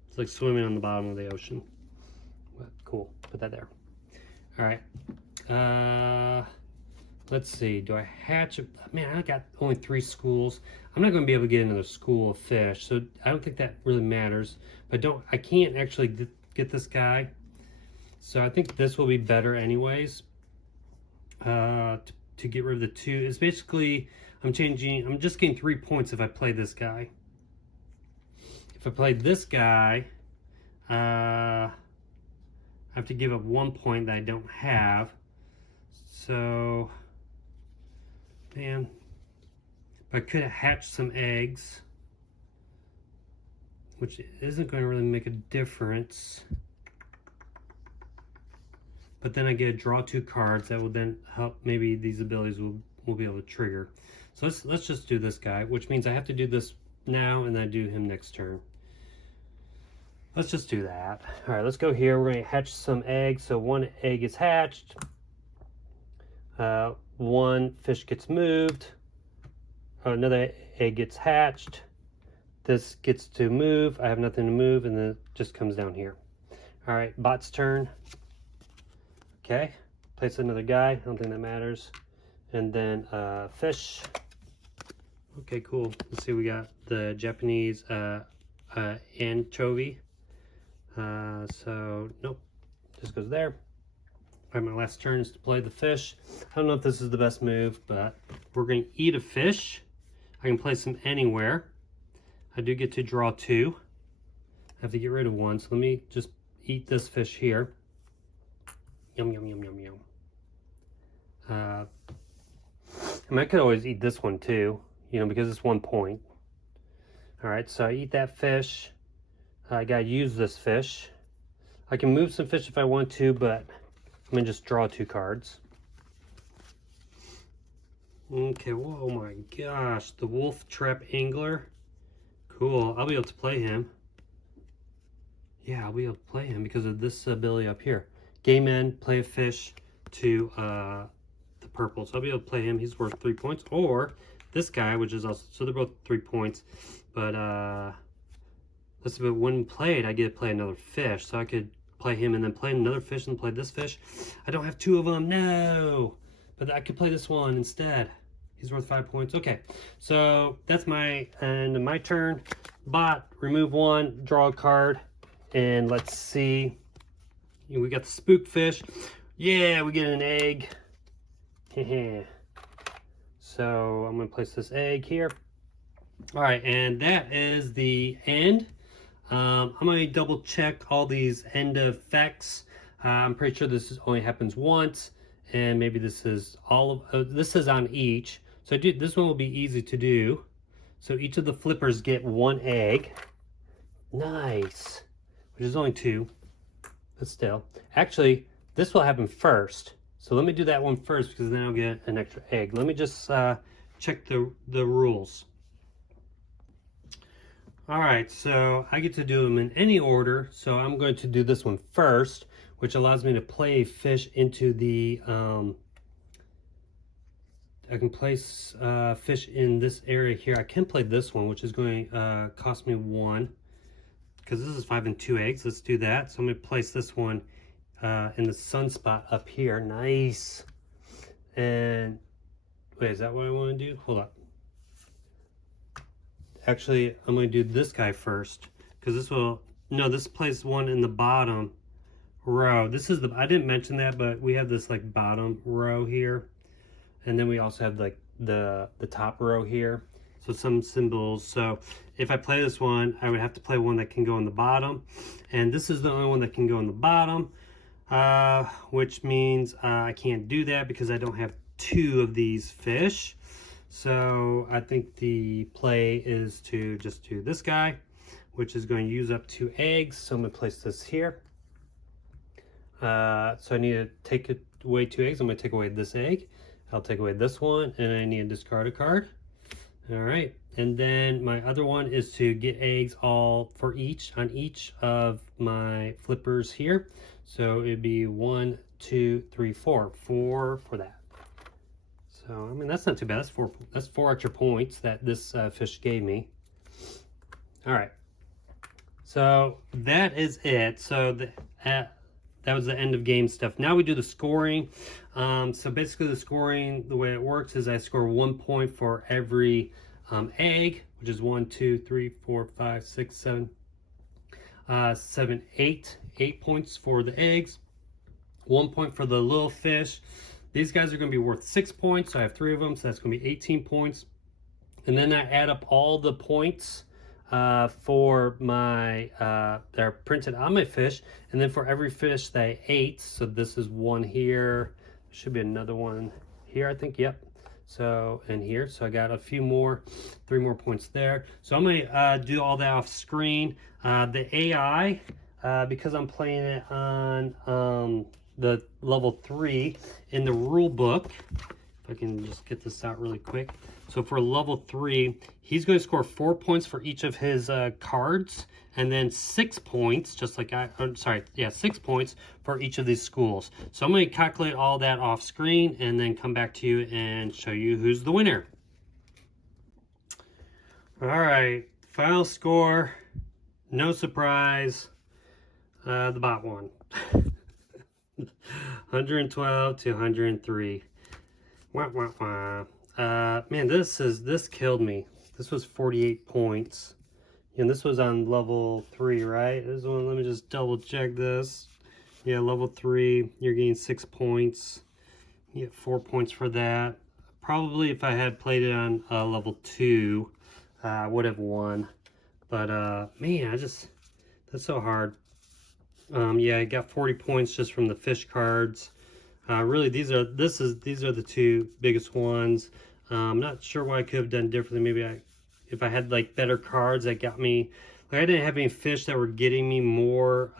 It's like swimming on the bottom of the ocean. But cool, put that there. All right. Let's see. Do I hatch? Man, I got only 3 schools. I'm not going to be able to get another school of fish, so I don't think that really matters. But I can't actually get this guy, so I think this will be better anyways. To get rid of the 2, it's basically I'm just getting 3 points if I play this guy. If I play this guy, I have to give up 1 point that I don't have. So, man, I could have hatched some eggs, which isn't going to really make a difference. But then I get to draw 2 cards that will then help. Maybe these abilities will be able to trigger. So let's just do this guy, which means I have to do this now and then do him next turn. Let's just do that. All right, let's go here. We're going to hatch some eggs. So 1 egg is hatched. 1 fish gets moved. Another egg gets hatched. This gets to move. I have nothing to move, and then it just comes down here. All right, bot's turn. Okay, place another guy. I don't think that matters. And then fish. Okay, cool. Let's see. We got the Japanese anchovy. So nope, just goes there. All right, my last turn is to play the fish. I don't know if this is the best move, but we're going to eat a fish. I can place them anywhere. I do get to draw 2. I have to get rid of 1, so let me just eat this fish here. Yum, yum, yum, yum, yum. I mean, I could always eat this one too, you know, because it's 1 point. All right, so I eat that fish. I gotta use this fish. I can move some fish if I want to, but I'm gonna just draw 2 cards. Okay, whoa, oh my gosh, the Wolf Trap Angler. Cool, I'll be able to play him. Yeah, I'll be able to play him because of this ability up here. Game end, play a fish to the purple. So I'll be able to play him. He's worth 3 points. Or this guy, which is also, so they're both 3 points. But when played, I get to play another fish. So I could play him and then play another fish and play this fish. I don't have 2 of them, no. But I could play this one instead. He's worth 5 points. Okay, so that's my end of my turn. Bot, remove 1, draw a card, and let's see. We got the spook fish. Yeah, we get an egg. So I'm gonna place this egg here. All right, and that is the end. I'm gonna double check all these end effects. I'm pretty sure this only happens once, and maybe this is all of this is on each. So this one will be easy to do. So each of the flippers get 1 egg. Nice, which is only 2, but still. Actually, this will happen first. So let me do that one first because then I'll get an extra egg. Let me just check the rules. All right, so I get to do them in any order. So I'm going to do this one first, which allows me to play a fish into the, I can place fish in this area here. I can play this one, which is going to cost me 1, because this is 5 and 2 eggs. Let's do that. So I'm going to place this one in the sunspot up here. Nice. And wait, is that what I want to do? Hold up. Actually, I'm going to do this guy first, because this will, no, this plays one in the bottom row. This is the, I didn't mention that, but we have this like bottom row here. And then we also have like the top row here. So some symbols. So if I play this one, I would have to play one that can go in the bottom. And this is the only one that can go in the bottom, which means I can't do that because I don't have 2 of these fish. So I think the play is to just do this guy, which is going to use up 2 eggs. So I'm going to place this here. So I need to take away 2 eggs. I'm going to take away this egg. I'll take away this one, and I need to discard a card. All right, and then my other one is to get eggs all for each on each of my flippers here. So it'd be 1, 2, 3, 4. 4 for that. So I mean that's not too bad. That's 4 extra points that this fish gave me. All right. So that is it. So that was the end of game stuff. Now we do the scoring. So basically the scoring, the way it works is I score 1 point for every egg, which is 1, 2, 3, 4, 5, 6, 7, 7, 8. 8 points for the eggs. 1 point for the little fish. These guys are going to be worth 6 points. So I have 3 of them, so that's going to be 18 points. And then I add up all the points for my that are printed on my fish, and then for every fish that I ate, so this is 1 here, should be another one here, I think, yep. So, and here, so I got a few more, 3 more points there. So I'm gonna do all that off screen. The AI, because I'm playing it on the level 3 in the rule book, if I can just get this out really quick. So for level 3, he's going to score 4 points for each of his cards, and then 6 points, just like 6 points for each of these schools. So I'm going to calculate all that off screen and then come back to you and show you who's the winner. All right, final score, no surprise, the bot won. 112 to 103. Wah, wah, wah. Man, this killed me. This was 48 points. And this was on level 3, right? This one, let me just double check this. Yeah, level 3, you're getting 6 points. You get 4 points for that. Probably if I had played it on level 2, I would have won. But man, that's so hard. Yeah, I got 40 points just from the fish cards. Really, these are the 2 biggest ones. I'm not sure what I could have done differently. Maybe if I had like better cards that got me, like I didn't have any fish that were getting me more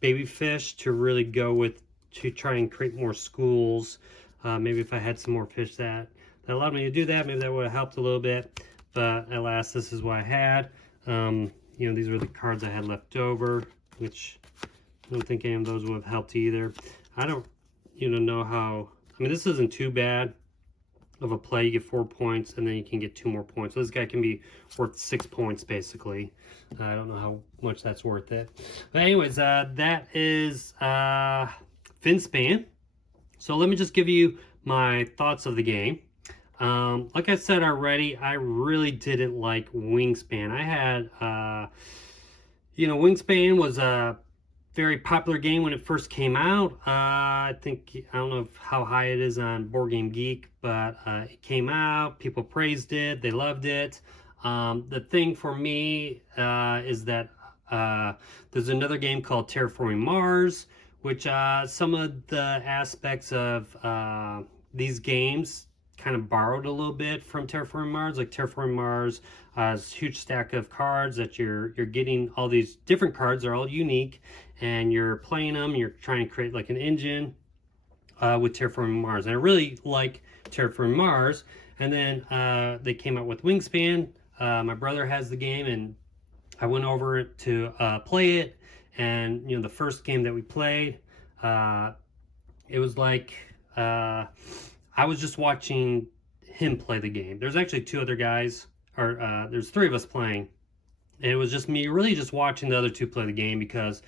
baby fish to really go with to try and create more schools. Maybe if I had some more fish that allowed me to do that, maybe that would have helped a little bit. But alas, this is what I had. You know, these were the cards I had left over, which I don't think any of those would have helped either. I don't, know how. I mean, this isn't too bad of a play. You get 4 points, and then you can get 2 more points. So this guy can be worth 6 points, basically. I don't know how much that's worth it. But anyways, that is Finspan. So let me just give you my thoughts of the game. Like I said already, I really didn't like Wingspan. I had, Wingspan was a very popular game when it first came out. I don't know how high it is on Board Game Geek, but it came out, people praised it, they loved it. The thing for me is that there's another game called Terraforming Mars, which some of the aspects of these games kind of borrowed a little bit from Terraforming Mars. Like Terraforming Mars is a huge stack of cards that you're getting all these different cards. They're all unique, and you're playing them. You're trying to create like an engine with Terraforming Mars. And I really like Terraforming Mars. And then they came out with Wingspan. My brother has the game, and I went over to play it. And the first game that we played, it was like I was just watching him play the game. There's actually 2 other guys, or there's 3 of us playing. And it was just me really just watching the other 2 play the game because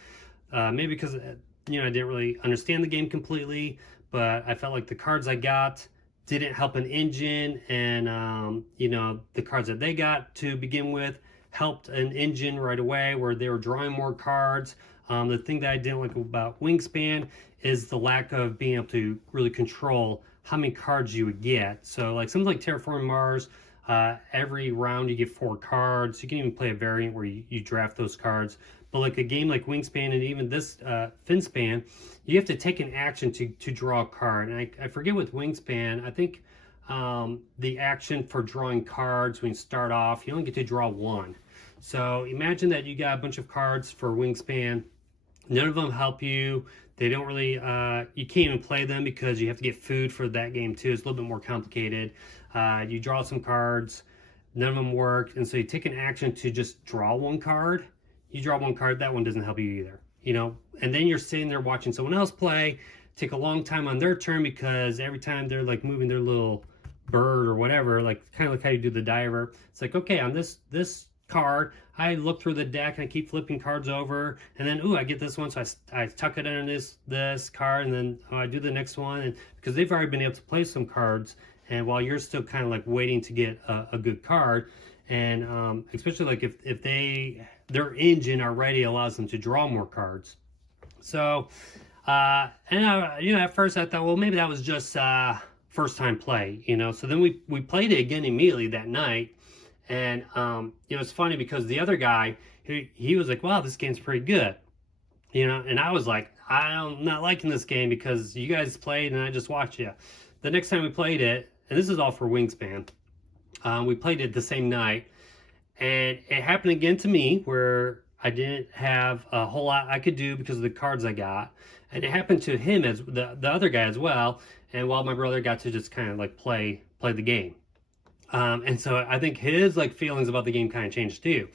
maybe because I didn't really understand the game completely, but I felt like the cards I got didn't help an engine, and the cards that they got to begin with helped an engine right away where they were drawing more cards. The thing that I didn't like about Wingspan is the lack of being able to really control how many cards you would get. So like something like Terraforming Mars, every round you get 4 cards. You can even play a variant where you draft those cards. But like a game like Wingspan and even this Finspan, you have to take an action to draw a card. And I forget with Wingspan, I think the action for drawing cards when you start off, you only get to draw 1. So imagine that you got a bunch of cards for Wingspan. None of them help you. They don't really, you can't even play them because you have to get food for that game too. It's a little bit more complicated. You draw some cards, none of them work. And so you take an action to just draw 1 card. You draw 1 card, that one doesn't help you either, And then you're sitting there watching someone else play, take a long time on their turn because every time they're like moving their little bird or whatever, like kind of like how you do the diver. It's like, okay, on this card, I look through the deck and I keep flipping cards over, and then I get this one, so I tuck it under this card, and then I do the next one, and because they've already been able to play some cards, and while you're still kind of like waiting to get a good card, and especially like if their engine already allows them to draw more cards. So at first I thought, well, maybe that was just first time play, so then we played it again immediately that night. And it's funny because the other guy, he was like, wow, this game's pretty good, and I was like, I'm not liking this game because you guys played and I just watched you. The next time we played it, and this is all for Wingspan, we played it the same night, and it happened again to me where I didn't have a whole lot I could do because of the cards I got, and it happened to him as the other guy as well. And while my brother got to just kind of like play the game. And so I think his like feelings about the game kind of changed too.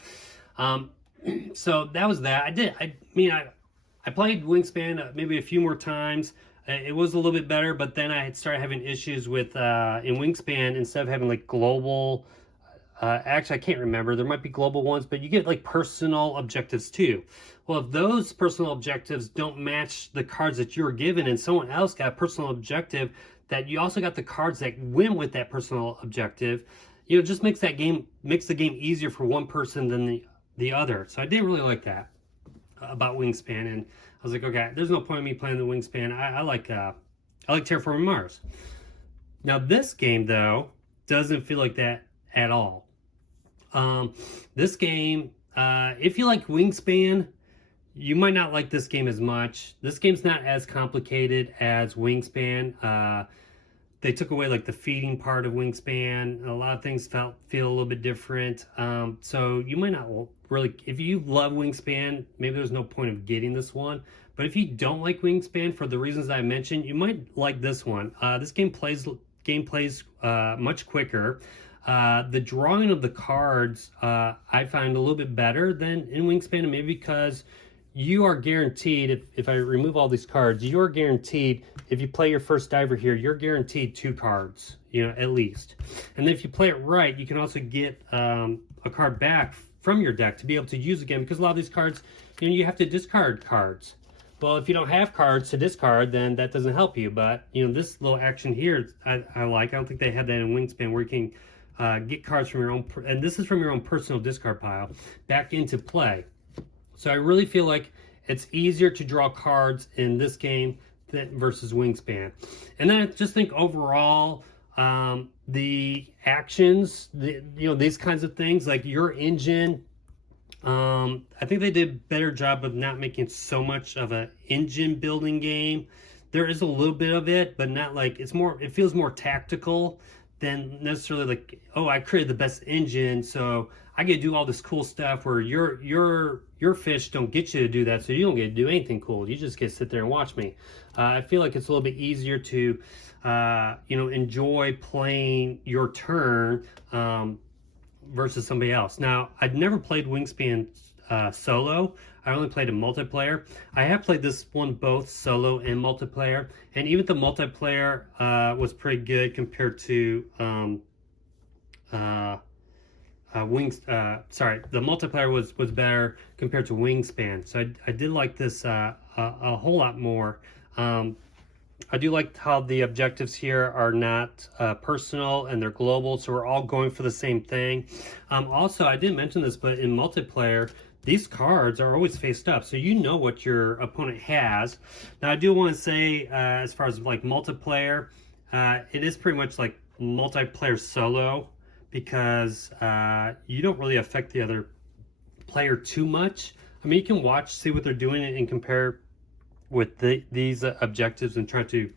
So that was that. I played Wingspan maybe a few more times. It was a little bit better, but then I had started having issues with in Wingspan, instead of having like global. Actually, I can't remember. There might be global ones, but you get like personal objectives too. Well, if those personal objectives don't match the cards that you're given, and someone else got a personal objective that you also got the cards that went with that personal objective, it just makes the game easier for one person than the other. So I didn't really like that about Wingspan, and I was like, okay, there's no point in me playing the Wingspan. I like Terraforming Mars. Now this game though doesn't feel like that at all. This game, if you like Wingspan, you might not like this game as much. This game's not as complicated as Wingspan. they took away like the feeding part of Wingspan. A lot of things feel a little bit different. So you might not really, if you love Wingspan, maybe there's no point of getting this one. But if you don't like Wingspan for the reasons I mentioned, you might like this one. This game plays much quicker. The drawing of the cards I find a little bit better than in Wingspan, and maybe because you are guaranteed, if I remove all these cards, you are guaranteed, if you play your first diver here, you're guaranteed 2 cards, you know, at least. And then if you play it right, you can also get a card back from your deck to be able to use again, because a lot of these cards, you know, you have to discard cards. Well, if you don't have cards to discard, then that doesn't help you. But, you know, this little action here, I like. I don't think they had that in Wingspan, where you can get cards from your own, and this is from your own personal discard pile, back into play. So I really feel like it's easier to draw cards in this game versus Wingspan. And then I just think overall, the actions, you know, these kinds of things, like your engine, I think they did a better job of not making so much of an engine building game. There is a little bit of it, but not like, it feels more tactical than necessarily like, oh, I created the best engine, so I get to do all this cool stuff, where your fish don't get you to do that, so you don't get to do anything cool. You just get to sit there and watch me. I feel like it's a little bit easier to, you know, enjoy playing your turn versus somebody else. Now, I've never played Wingspan solo. I only played a multiplayer. I have played this one both solo and multiplayer, and even the multiplayer was pretty good compared to the multiplayer was better compared to Wingspan. So I did like this a whole lot more. I do like how the objectives here are not personal, and they're global, so we're all going for the same thing. Also, I didn't mention this, but in multiplayer, these cards are always faced up, so you know what your opponent has. Now, I do want to say, as far as like multiplayer, it is pretty much like multiplayer solo, because you don't really affect the other player too much. I mean, you can watch, see what they're doing, and compare with these objectives and try to,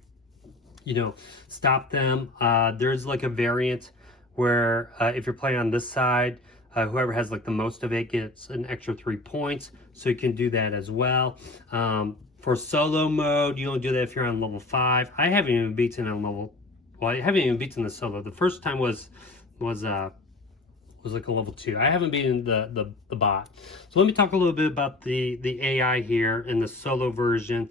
you know, stop them. There's like a variant where if you're playing on this side, whoever has like the most of it gets an extra 3 points, so you can do that as well. For solo mode, you only do that if you're on level 5. I haven't even beaten on level, well, I haven't even beaten the solo. The first time was like a level 2. I haven't beaten the bot. So let me talk a little bit about the AI here in the solo version.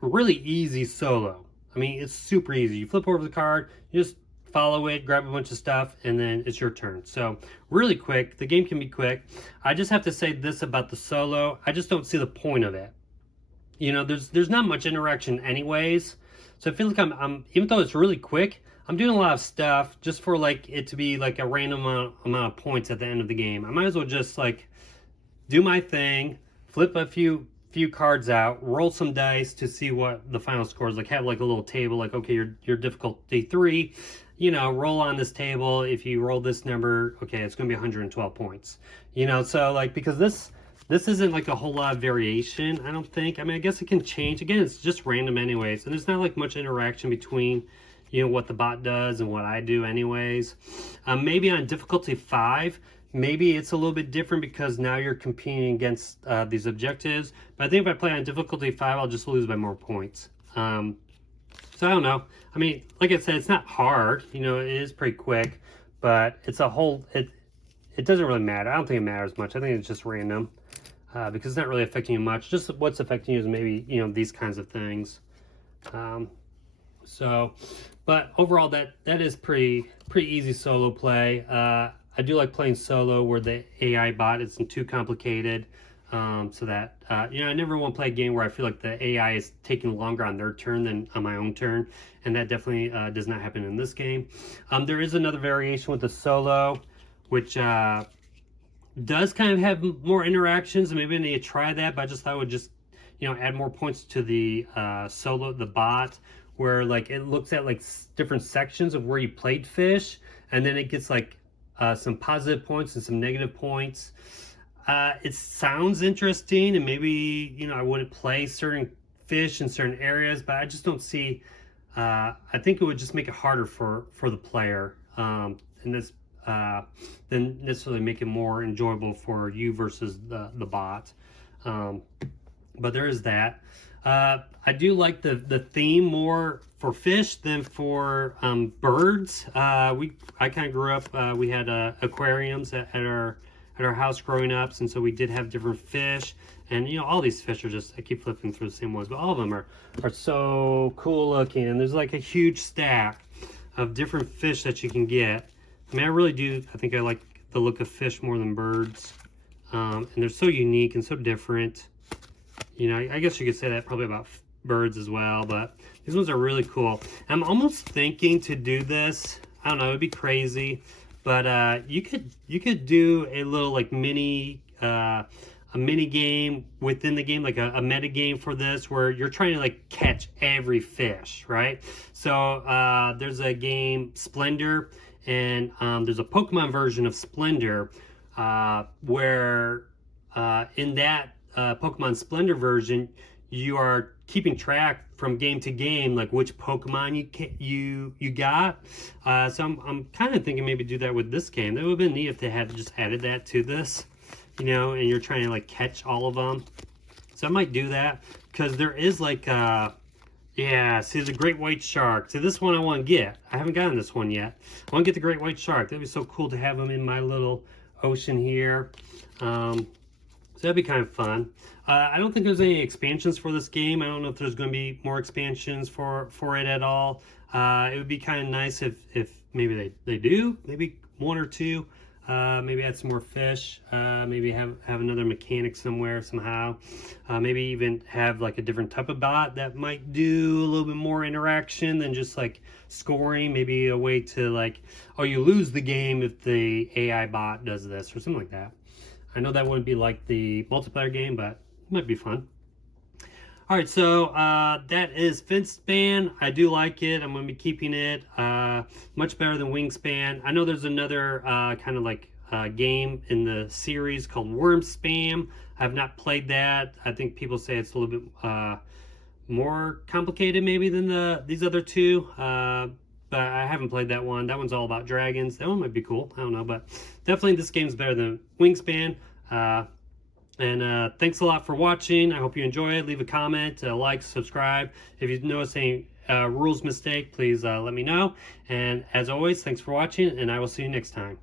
Really easy solo. I mean, it's super easy. You flip over the card, you just follow it, grab a bunch of stuff, and then it's your turn. So really quick. The game can be quick. I just have to say this about the solo. I just don't see the point of it. You know, there's not much interaction anyways. So I feel like I'm even though it's really quick, I'm doing a lot of stuff just for like it to be like a random amount of points at the end of the game. I might as well just like do my thing, flip a few cards out, roll some dice to see what the final score is. Like have like a little table, like, okay, your difficulty 3, you know, roll on this table. If you roll this number, okay, it's gonna be 112 points. You know, so like, because this isn't like a whole lot of variation, I don't think. I mean, I guess it can change. Again, it's just random anyways, and there's not like much interaction between, you know, what the bot does and what I do anyways. Maybe on difficulty 5, maybe it's a little bit different because now you're competing against these objectives. But I think if I play on difficulty 5, I'll just lose by more points. So I don't know. I mean, like I said, it's not hard. You know, it is pretty quick, but it's a whole, it doesn't really matter. I don't think it matters much. I think it's just random because it's not really affecting you much. Just what's affecting you is maybe, you know, these kinds of things. So, but overall, that is pretty easy solo play. I do like playing solo where the AI bot isn't too complicated, so that you know, I never want to play a game where I feel like the AI is taking longer on their turn than on my own turn, and that definitely does not happen in this game. There is another variation with the solo, which does kind of have more interactions, and maybe I need to try that. But I just thought I would just, you know, add more points to the solo, the bot, where like it looks at like different sections of where you played fish, and then it gets like some positive points and some negative points. It sounds interesting, and maybe, you know, I wouldn't play certain fish in certain areas, but I just don't see I think it would just make it harder for the player, and this than necessarily make it more enjoyable for you versus the bot. But there is that. I do like the theme more for fish than for birds. I kind of grew up. We had aquariums at our house growing up, and so we did have different fish. And you know, all these fish are just, I keep flipping through the same ones, but all of them are so cool looking. And there's like a huge stack of different fish that you can get. I mean, I really do. I think I like the look of fish more than birds. And they're so unique and so different. You know, I guess you could say that probably about birds as well, but these ones are really cool. I'm almost thinking to do this. I don't know, it'd be crazy, but you could do a little like a mini game within the game, like a meta game for this, where you're trying to like catch every fish, right? So there's a game, Splendor, and there's a Pokemon version of Splendor where in that Pokemon Splendor version, you are keeping track from game to game, like which Pokemon you got. So I'm kind of thinking maybe do that with this game. That would have been neat if they had just added that to this, you know, and you're trying to like catch all of them. So I might do that, because there is like yeah, see the great white shark. See, this one I want to get. I haven't gotten this one yet. I want to get the great white shark. That'd be so cool to have them in my little ocean here. So that'd be kind of fun. I don't think there's any expansions for this game. I don't know if there's going to be more expansions for it at all. It would be kind of nice if maybe they do, maybe one or two. Maybe add some more fish. Maybe have another mechanic somewhere somehow. Maybe even have like a different type of bot that might do a little bit more interaction than just like scoring. Maybe a way to like, oh, you lose the game if the AI bot does this or something like that. I know that wouldn't be like the multiplayer game, but it might be fun. All right, so that is Finspan. I do like it. I'm going to be keeping it. Much better than Wingspan. I know there's another kind of like game in the series called Wormspam. I have not played that. I think people say it's a little bit more complicated maybe than these other two. But I haven't played that one. That one's all about dragons. That one might be cool. I don't know, but definitely this game's better than Wingspan. And thanks a lot for watching. I hope you enjoy it. Leave a comment, like, subscribe. If you notice any rules mistake, please let me know. And as always, thanks for watching, and I will see you next time.